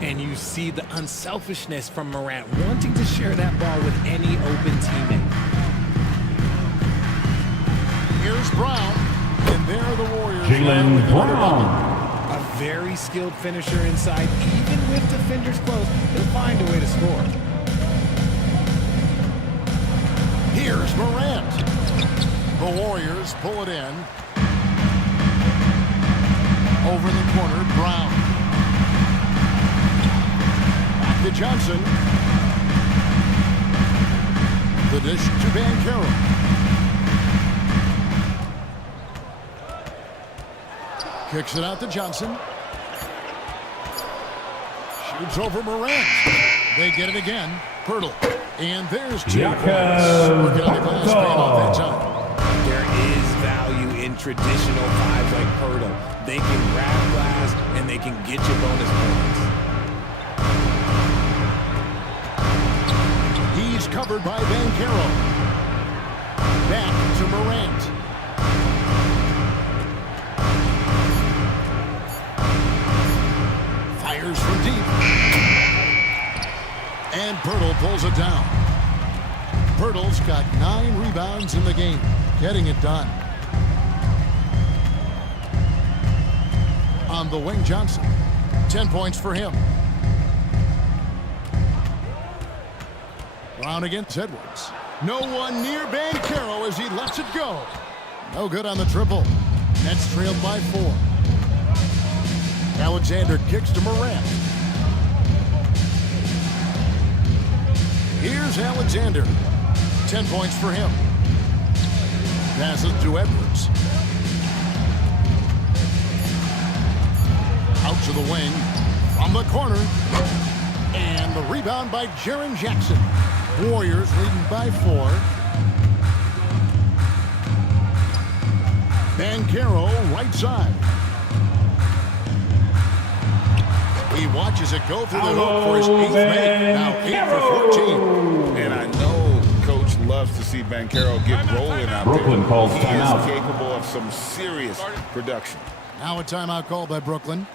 And you see the unselfishness from Morant, wanting to share that ball with any open teammate. Here's Brown, and there are the Warriors. Jaylen Brown. A very skilled finisher inside. Even with defenders close, he'll find a way to score. Here's Morant. The Warriors pull it in. Over in the corner, Brown. Back to Johnson. The dish to Banchero. Kicks it out to Johnson. Shoots over Morant. They get it again. Pirtle. And there's 2 points. Working on the glass, paying off that time. There is value in traditional fives like Pirtle. They can grab glass and they can get you bonus points. He's covered by Banchero. Back to Morant. Fires from deep. And Pirtle pulls it down. Pirtle's got 9 rebounds in the game, getting it done. On the wing, Johnson. 10 points for him. Brown against Edwards. No one near Banchero as he lets it go. No good on the triple. Nets trailed by 4. Alexander kicks to Morant. Here's Alexander. 10 points for him. Passes to Edwards. Out to the wing. From the corner. And the rebound by Jaren Jackson. Warriors leading by 4. Banchero right side. He watches it go through the hoop for his 8th make. Now 8 for 14. And I know Coach loves to see Banchero get rolling out Brooklyn there. calls He timeout. is capable of some serious production. Now a timeout called by Brooklyn.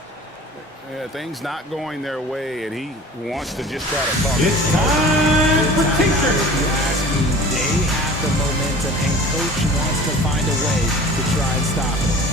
Yeah, things not going their way, and he wants to just try to talk. It's time for T-shirt. If you ask me, they have the momentum, and Coach wants to find a way to try and stop it.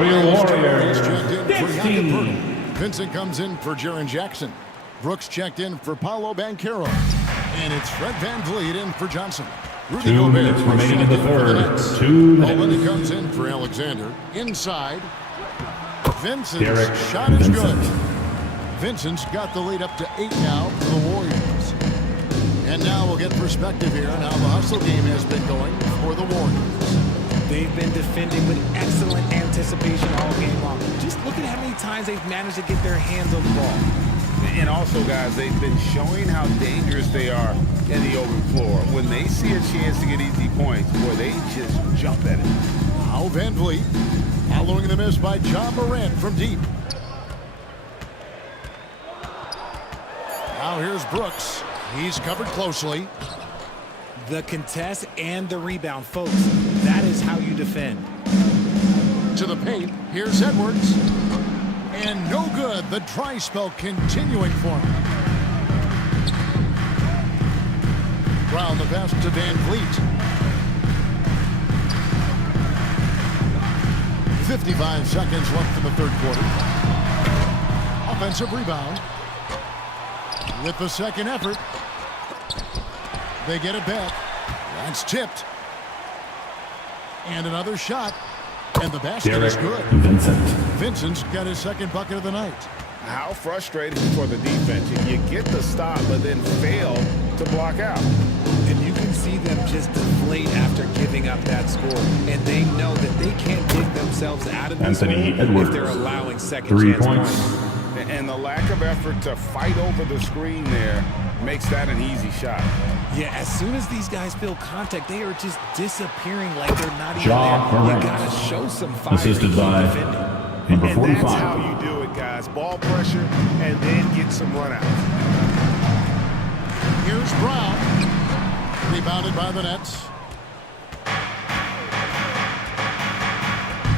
For your Warriors, Vincent comes in for Jaren Jackson. Brooks checked in for Paolo Banchero. And it's Fred VanVleet in for Johnson. Rudy 2 Gobert minutes remaining in the third. 2 Owen minutes. comes in for Alexander. Inside. Vincent's Derek shot is Vincent. good. Vincent's got the lead up to 8 now for the Warriors. And now we'll get perspective here on how the hustle game has been going for the Warriors. They've been defending with excellent anticipation all game long. Just look at how many times they've managed to get their hands on the ball. And also, guys, they've been showing how dangerous they are in the open floor. When they see a chance to get easy points, boy, they just jump at it. Now VanVleet Following the miss by John Morant from deep. Now here's Brooks. He's covered closely. The contest and the rebound, folks. That is how you defend. To the paint. Here's Edwards. And no good. The dry spell continuing for him. Brown the pass to Van Vliet. 55 seconds left in the third quarter. Offensive rebound. With the second effort. They get it back. That's tipped. And another shot. And the basket is good. Vincent's got his second bucket of the night. How frustrating for the defense. You get the stop, but then fail to block out. And you can see them just deflate after giving up that score. And they know that they can't dig themselves out of this hole if they're allowing second chance points. And the lack of effort to fight over the screen there makes that an easy shot. Yeah, as soon as these guys feel contact, they are just disappearing like they're not even there. You gotta show some fire. Assisted by number 45. And that's how you do it, guys. Ball pressure and then get some runouts. Here's Brown. Rebounded by the Nets.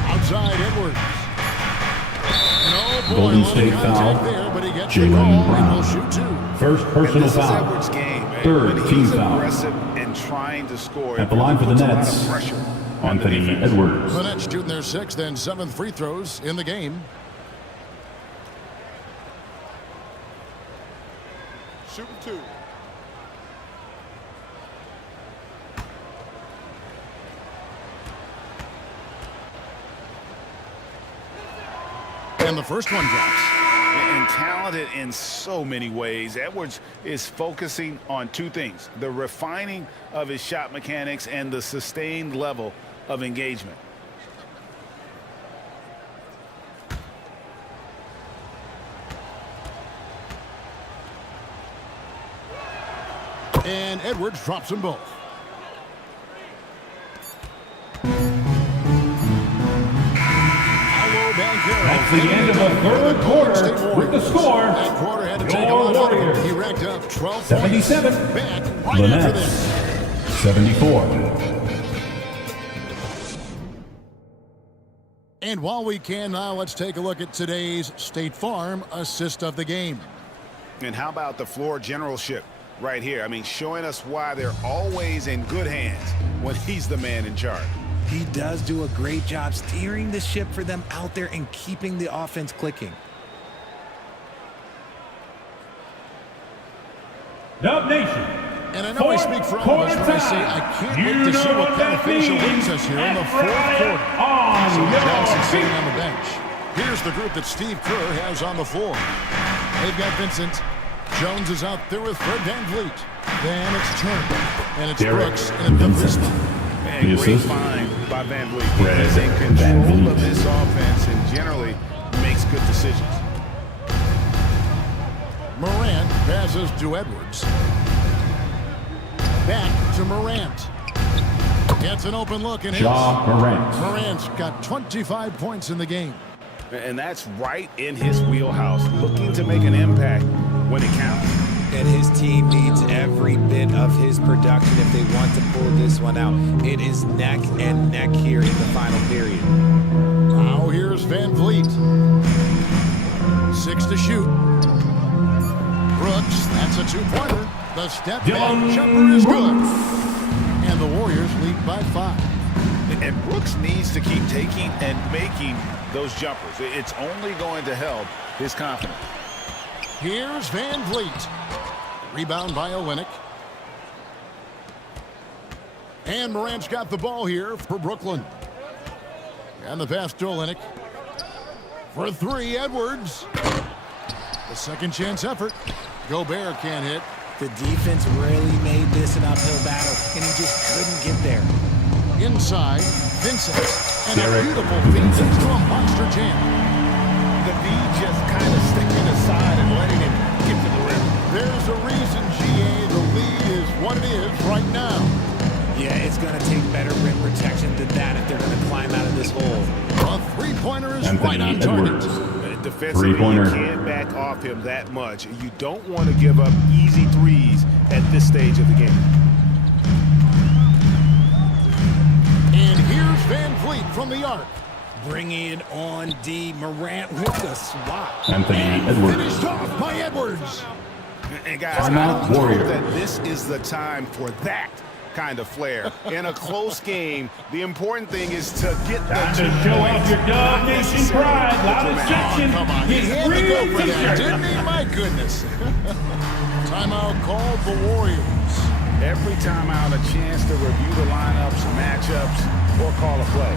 Outside Edwards. No, boy, Golden State foul. Jaylen Brown. First personal foul. Edwards' game. Third team foul. Aggressive and trying to score. At the line for the Nets, Anthony Edwards. The Nets shooting their sixth and seventh free throws in the game. Shooting two. And the first one drops. And talented in so many ways. Edwards is focusing on two things: the refining of his shot mechanics and the sustained level of engagement. And Edwards drops them both. That's the end of the third quarter with the score. That quarter had to take a Your lot out of Warriors. it. He racked up 12 77. points. Back right The after Nets, this. 74. And while we can now, let's take a look at today's State Farm assist of the game. And how about the floor generalship right here? I mean, showing us why they're always in good hands when he's the man in charge. He does do a great job steering the ship for them out there and keeping the offense clicking. Dub Nation. And I know I speak for all of us when I say I can't wait to see what kind of finish wins us here in the fourth quarter. So Johnson sitting on the bench. Here's the group that Steve Kerr has on the floor. They've got Vincent. Jones is out there with Fred Van Vliet. Then it's Turner. And it's Brooks in the fifth spot. And great find by Van Vliet. He's in control of this offense and generally makes good decisions. Morant passes to Edwards. Back to Morant. Gets an open look and Ja Morant. Morant's got 25 points in the game. And that's right in his wheelhouse, looking to make an impact when it counts. And his team needs every bit of his production if they want to pull this one out. It is neck and neck here in the final period. Now here's Van Vliet. 6 to shoot. Brooks, that's a two-pointer. The step back jumper is good. And the Warriors lead by 5. And Brooks needs to keep taking and making those jumpers. It's only going to help his confidence. Here's Van Vliet. Rebound by Olynyk. And Morant's got the ball here for Brooklyn. And the pass to Olynyk. For 3, Edwards. The second chance effort. Gobert can't hit. The defense really made this an uphill battle, and he just couldn't get there. Inside, Vincent. And a beautiful feed into a monster jam. The V just kind of sticking aside and letting him get to the rim. There's a reason, GA, the lead is what it is right now. Yeah, it's going to take better rim protection than that if they're going to climb out of this hole. A 3 three-pointer is right on target. Defensively, you can't back off him that much. You don't want to give up easy threes at this stage of the game. And here's Van Fleet from the arc. Bringing it on D. Morant with the swat. Anthony Edwards. Finished off by Edwards. And guys, I don't know that this is the time for that kind of flair. In a close game, the important thing is to get the Time to show off your Dog Nation pride. Loudest section. Come on, he had to go for that, didn't he? My goodness. Timeout called the Warriors. Every timeout, a chance to review the lineups, matchups, or call a play.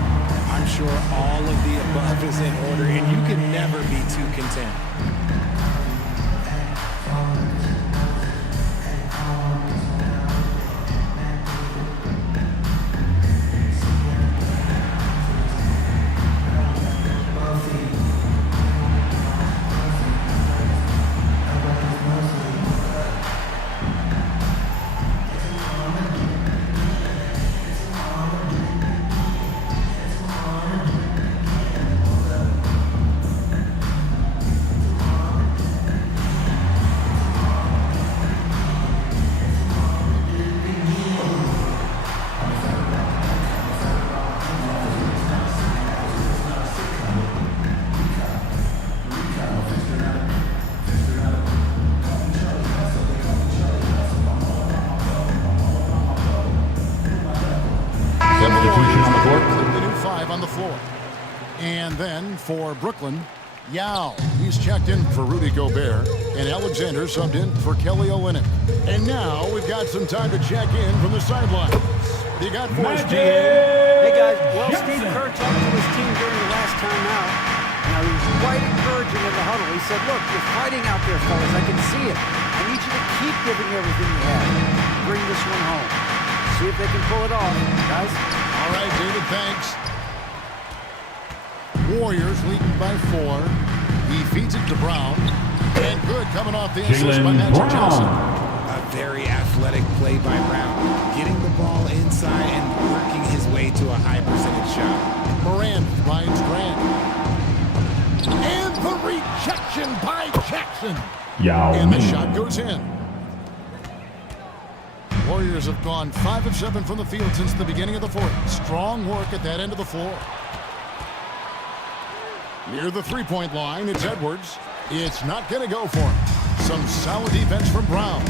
I'm sure all of the above is in order, and you can never be too content. And then for Brooklyn, Yao. He's checked in for Rudy Gobert, and Alexander subbed in for Kelly Olynyk. And now we've got some time to check in from the sidelines. You got for us, GA. Hey guys, well, Steve Kerr talked to his team during the last timeout. Now he was quite encouraging in the huddle. He said, look, you're fighting out there, fellas. I can see it. I need you to keep giving everything you have. Bring this one home. See if they can pull it off, guys. All right, David, thanks. Warriors leading by 4. He feeds it to Brown. And good coming off the assist by Magic Johnson. A very athletic play by Brown. Getting the ball inside and working his way to a high percentage shot. Morant finds Grant. And the rejection by Jackson. And the shot goes in. Warriors have gone 5 of 7 from the field since the beginning of the fourth. Strong work at that end of the floor. Near the three-point line, it's Edwards. It's not going to go for him. Some solid defense from Brown.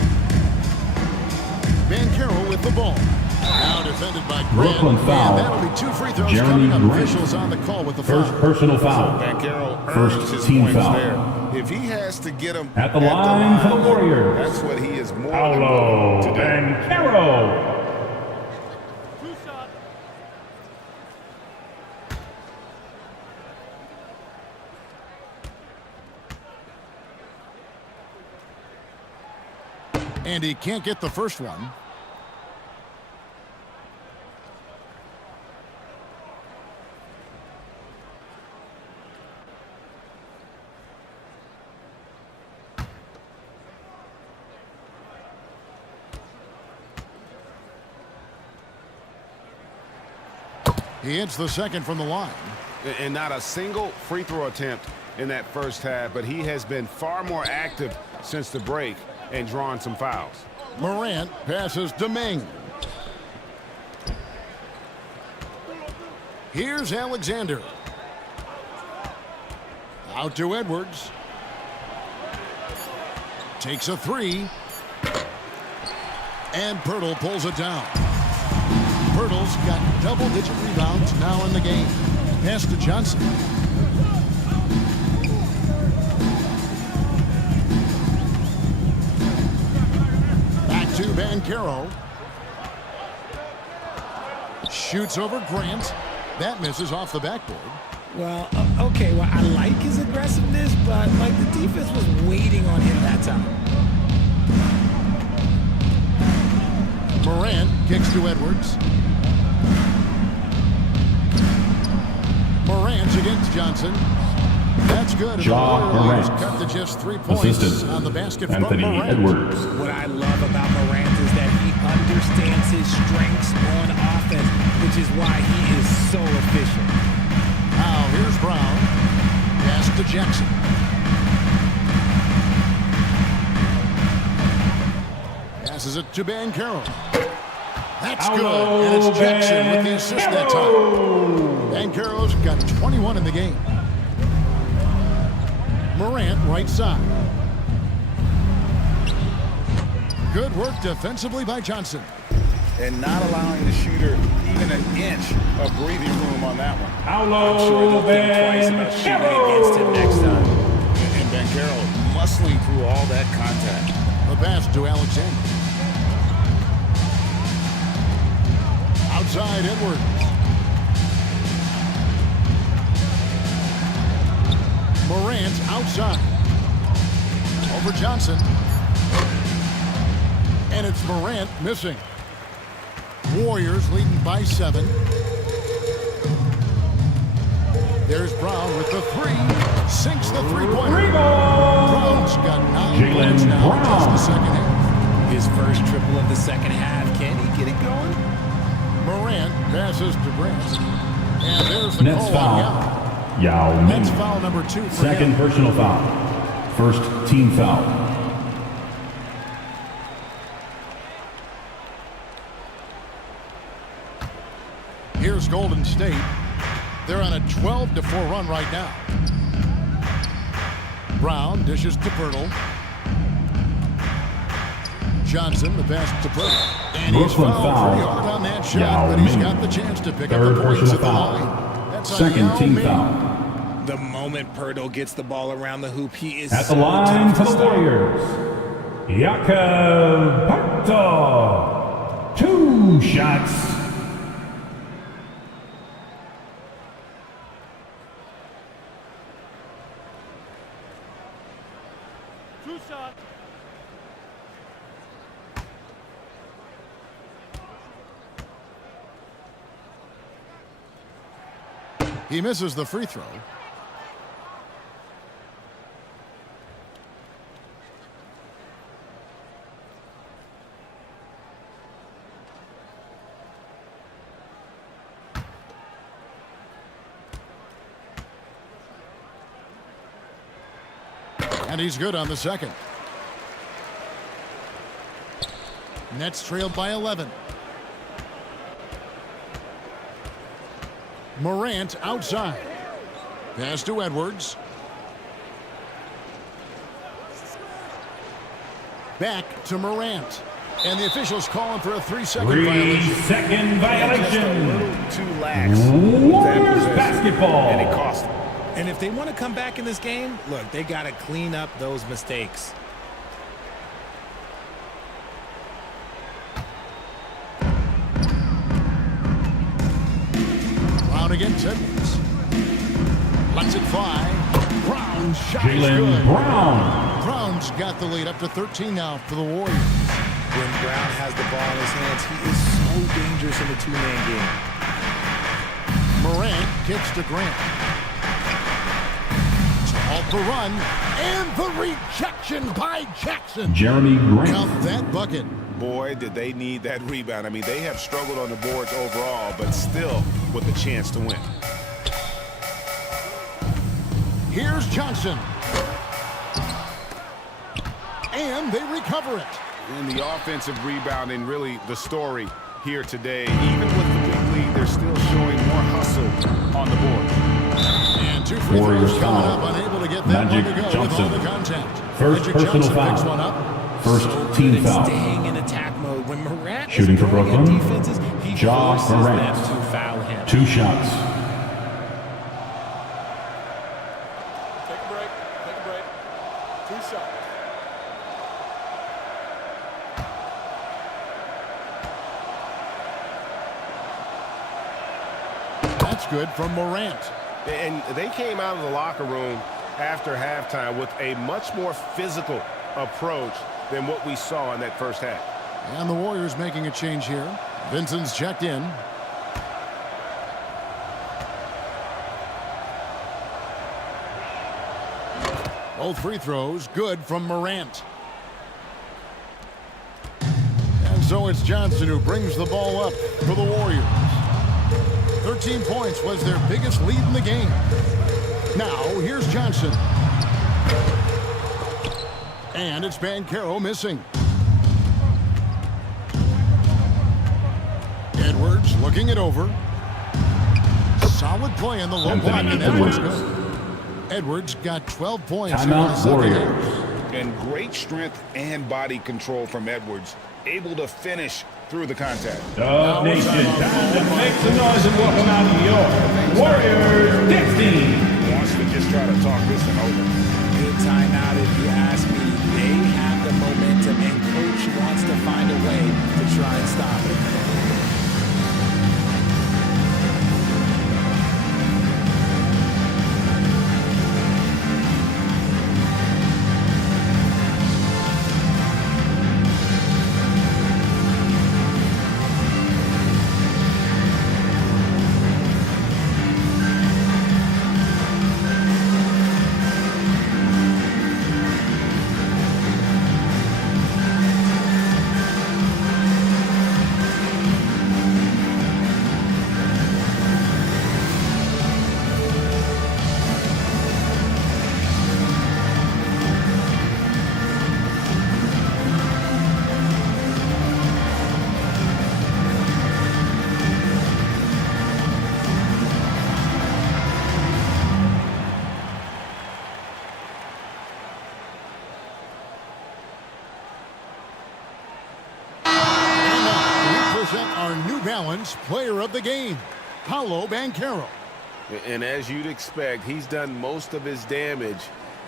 Banchero with the ball. Now defended by Grant. Brooklyn foul. And that'll be 2 free throws Jeremy coming up. Grant. Officials on the call with the foul. First personal foul. Banchero First earns his team points foul. there. If he has to get him At the line for the Warriors. that's what he is more Paolo than willing to do. Banchero. And he can't get the first one. He hits the second from the line. And not a single free throw attempt in that first half, but he has been far more active since the break and drawn some fouls. Morant passes to Ming. Here's Alexander. Out to Edwards. Takes a 3. And Pirtle pulls it down. Pirtle's got double-digit rebounds now in the game. Pass to Johnson. Back to Banchero. Shoots over Grant. That misses off the backboard. Well, okay, well, I like his aggressiveness, but like the defense was waiting on him that time. Morant kicks to Edwards. Morant against Johnson. That's good. Ja Warriors Morant. cut to just 3 points Assistant, on the basket Anthony from Morant. Edwards. What I love about Morant is that he understands his strengths on offense, which is why he is so efficient. Now here's Brown. Pass to Jackson. Passes it to Banchero. That's good, and it's Jackson with the assist that time. Banchero's got 21 in the game. Morant, right side. Good work defensively by Johnson. And not allowing the shooter even an inch of breathing room on that one. I'm sure they'll think twice about shooting against him next time. And Banchero muscling through all that contact. The pass to Alexander. Outside Edwards. Morant outside. Over Johnson. And it's Morant missing. Warriors leading by 7. There's Brown with the 3. Sinks the three-pointer. Brown's got 9 points now in just the second half. His first triple of the second half. Can he get it going? Morant passes to Grant. And there's the Nets call on foul. Yao. Yao Ming. Nets foul number 2 for Second him. personal foul. First team foul. Here's Golden State. They're on a 12-4 run right now. Brown dishes to Pirtle. Johnson, the pass to Pirtle. And he's Brooklyn fouled foul. pretty hard on that shot, Yao but he's Ming. got the chance to pick up Third the points personal at the foul. line. That's on Second Yao team Ming. foul. The moment Pirtle gets the ball around the hoop, he is At the so line tough for to the stop. Warriors, Jakob Poeltl. 2 shots. He misses the free throw. And he's good on the second. Nets trailed by 11. Morant outside. Pass to Edwards. Back to Morant. And the officials calling for a 3-second violation. 3-second violation. Just a little too lax. Warriors basketball. And it cost them. And if they want to come back in this game, look, they got to clean up those mistakes. Brown against Edwards. Lets it fly. Brown's shot is Jaylen good. Brown. Brown's got the lead up to 13 now for the Warriors. When Brown has the ball in his hands, he is so dangerous in the two-man game. Morant kicks to Grant. Off the run, and the rejection by Jackson. Jeremy Grant. Count that bucket. Boy, did they need that rebound. I mean, they have struggled on the boards overall, but still with a chance to win. Here's Johnson. And they recover it. And the offensive rebounding, really the story here today. Even with the big lead, they're still showing more hustle on the board. And 2 free Warriors throws coming foul. up, unable to get that Magic one to go Johnson. with all the contact. First Magic personal Johnson foul. picks one up. First So team good at foul. staying in attack mode. When Morant Shooting is for going at Brooklyn. defenses, he Ja forces Morant. them to foul him. 2 shots. Take a break. Take a break. 2 shots. That's good from Morant. And they came out of the locker room after halftime with a much more physical approach than what we saw in that first half. And the Warriors making a change here. Vincent's checked in. Both free throws good from Morant. And so it's Johnson who brings the ball up for the Warriors. 13 points was their biggest lead in the game. Now, here's Johnson. And it's Banchero missing. Edwards looking it over. Solid play in the low block, and Edwards good. Edwards got 12 points in the second half. And great strength and body control from Edwards. Able to finish through the contact. Dub Nation, time to make some noise and welcome out your Warriors Next team. Wants to just try to talk this one over. Good timeout if you ask me. They have the momentum, and coach wants to find a way to try and stop it. Our New Balance player of the game, Paolo Banchero. And as you'd expect, he's done most of his damage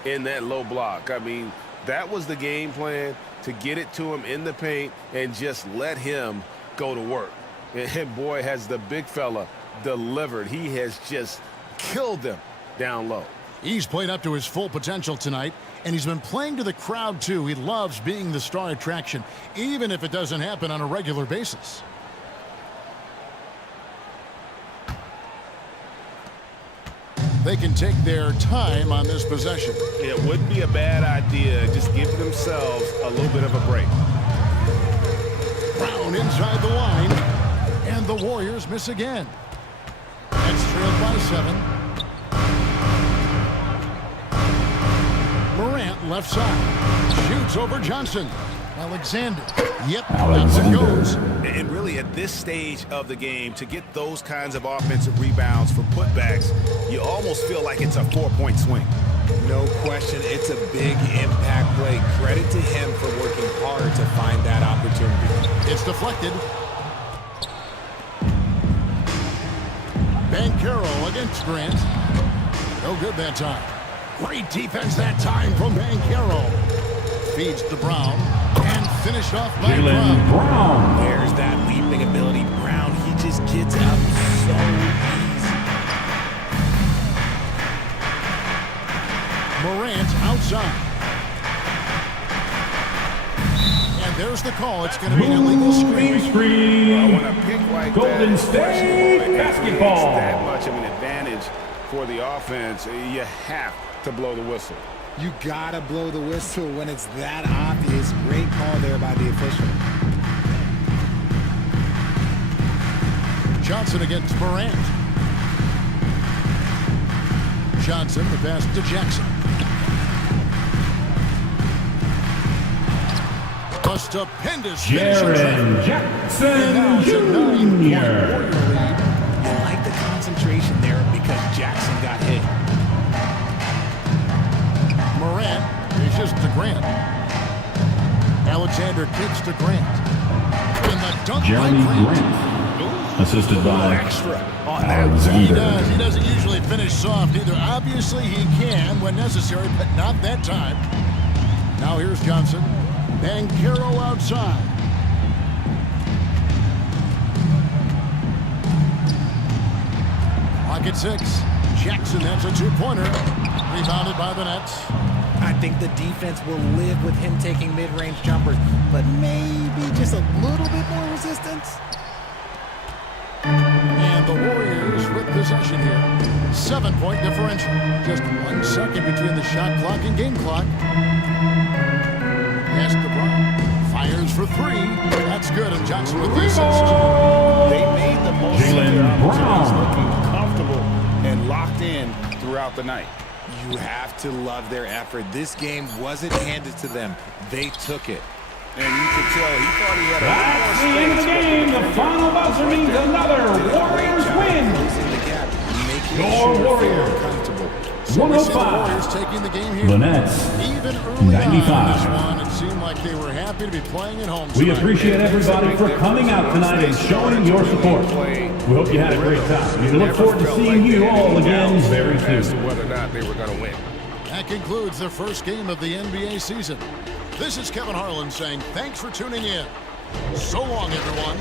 in that low block. I mean, that was the game plan, to get it to him in the paint and just let him go to work. And boy, has the big fella delivered. He has just killed them down low. He's played up to his full potential tonight, and he's been playing to the crowd too. He loves being the star attraction, even if it doesn't happen on a regular basis. They can take their time on this possession. It wouldn't be a bad idea. Just give themselves a little bit of a break. Brown inside the line, and the Warriors miss again. That's trailed by 7. Morant left side. Shoots over Johnson. Alexander. Yep, that's it goes. And really at this stage of the game, to get those kinds of offensive rebounds for putbacks, you almost feel like it's a 4-point swing. No question, it's a big impact play. Credit to him for working hard to find that opportunity. It's deflected. Banchero against Grant. No good that time. Great defense that time from Banchero. Feeds to Brown and finished off by Brown. There's that leaping ability. Brown, he just gets out so easy. Morant outside. And there's the call. It's going to be an illegal screen. When a pick like Golden that, State basketball. That much of an advantage for the offense, you have to blow the whistle. You gotta blow the whistle when it's that obvious. Great call there by the official. Johnson against Morant. Johnson, the pass to Jackson. A stupendous Jaren Jackson Jr. You like the concentration there because Jackson got hit. Morant dishes to Grant. Alexander kicks to Grant. And the dunk Jeremy by Grant. Grant, assisted by Alexander. He doesn't usually finish soft either. Obviously, he can when necessary, but not that time. Now here's Johnson. Banchero outside. Clock at 6. Jackson, that's a 2-pointer. Rebounded by the Nets. I think the defense will live with him taking mid-range jumpers, but maybe just a little bit more resistance. And the Warriors with possession here. 7-point differential. Just 1 second between the shot clock and game clock. Pass to Brown. Fires for 3. That's good, and Johnson with the assist. They made the most of their opportunities, looking comfortable and locked in throughout the night. You have to love their effort. This game wasn't handed to them. They took it. And you could tell he thought he had a That's the end of the game. The final buzzer means another Warriors win. Your Warriors. 105. Taking the game here. The Nets. Even early 95. on in this one, it seemed like they were happy to be playing at home We tonight. appreciate everybody for coming out tonight and showing your support. We hope you had a great time. We look forward to seeing you all again very as to soon. whether or not they were going to win. That concludes the first game of the NBA season. This is Kevin Harlan saying thanks for tuning in. So long, everyone.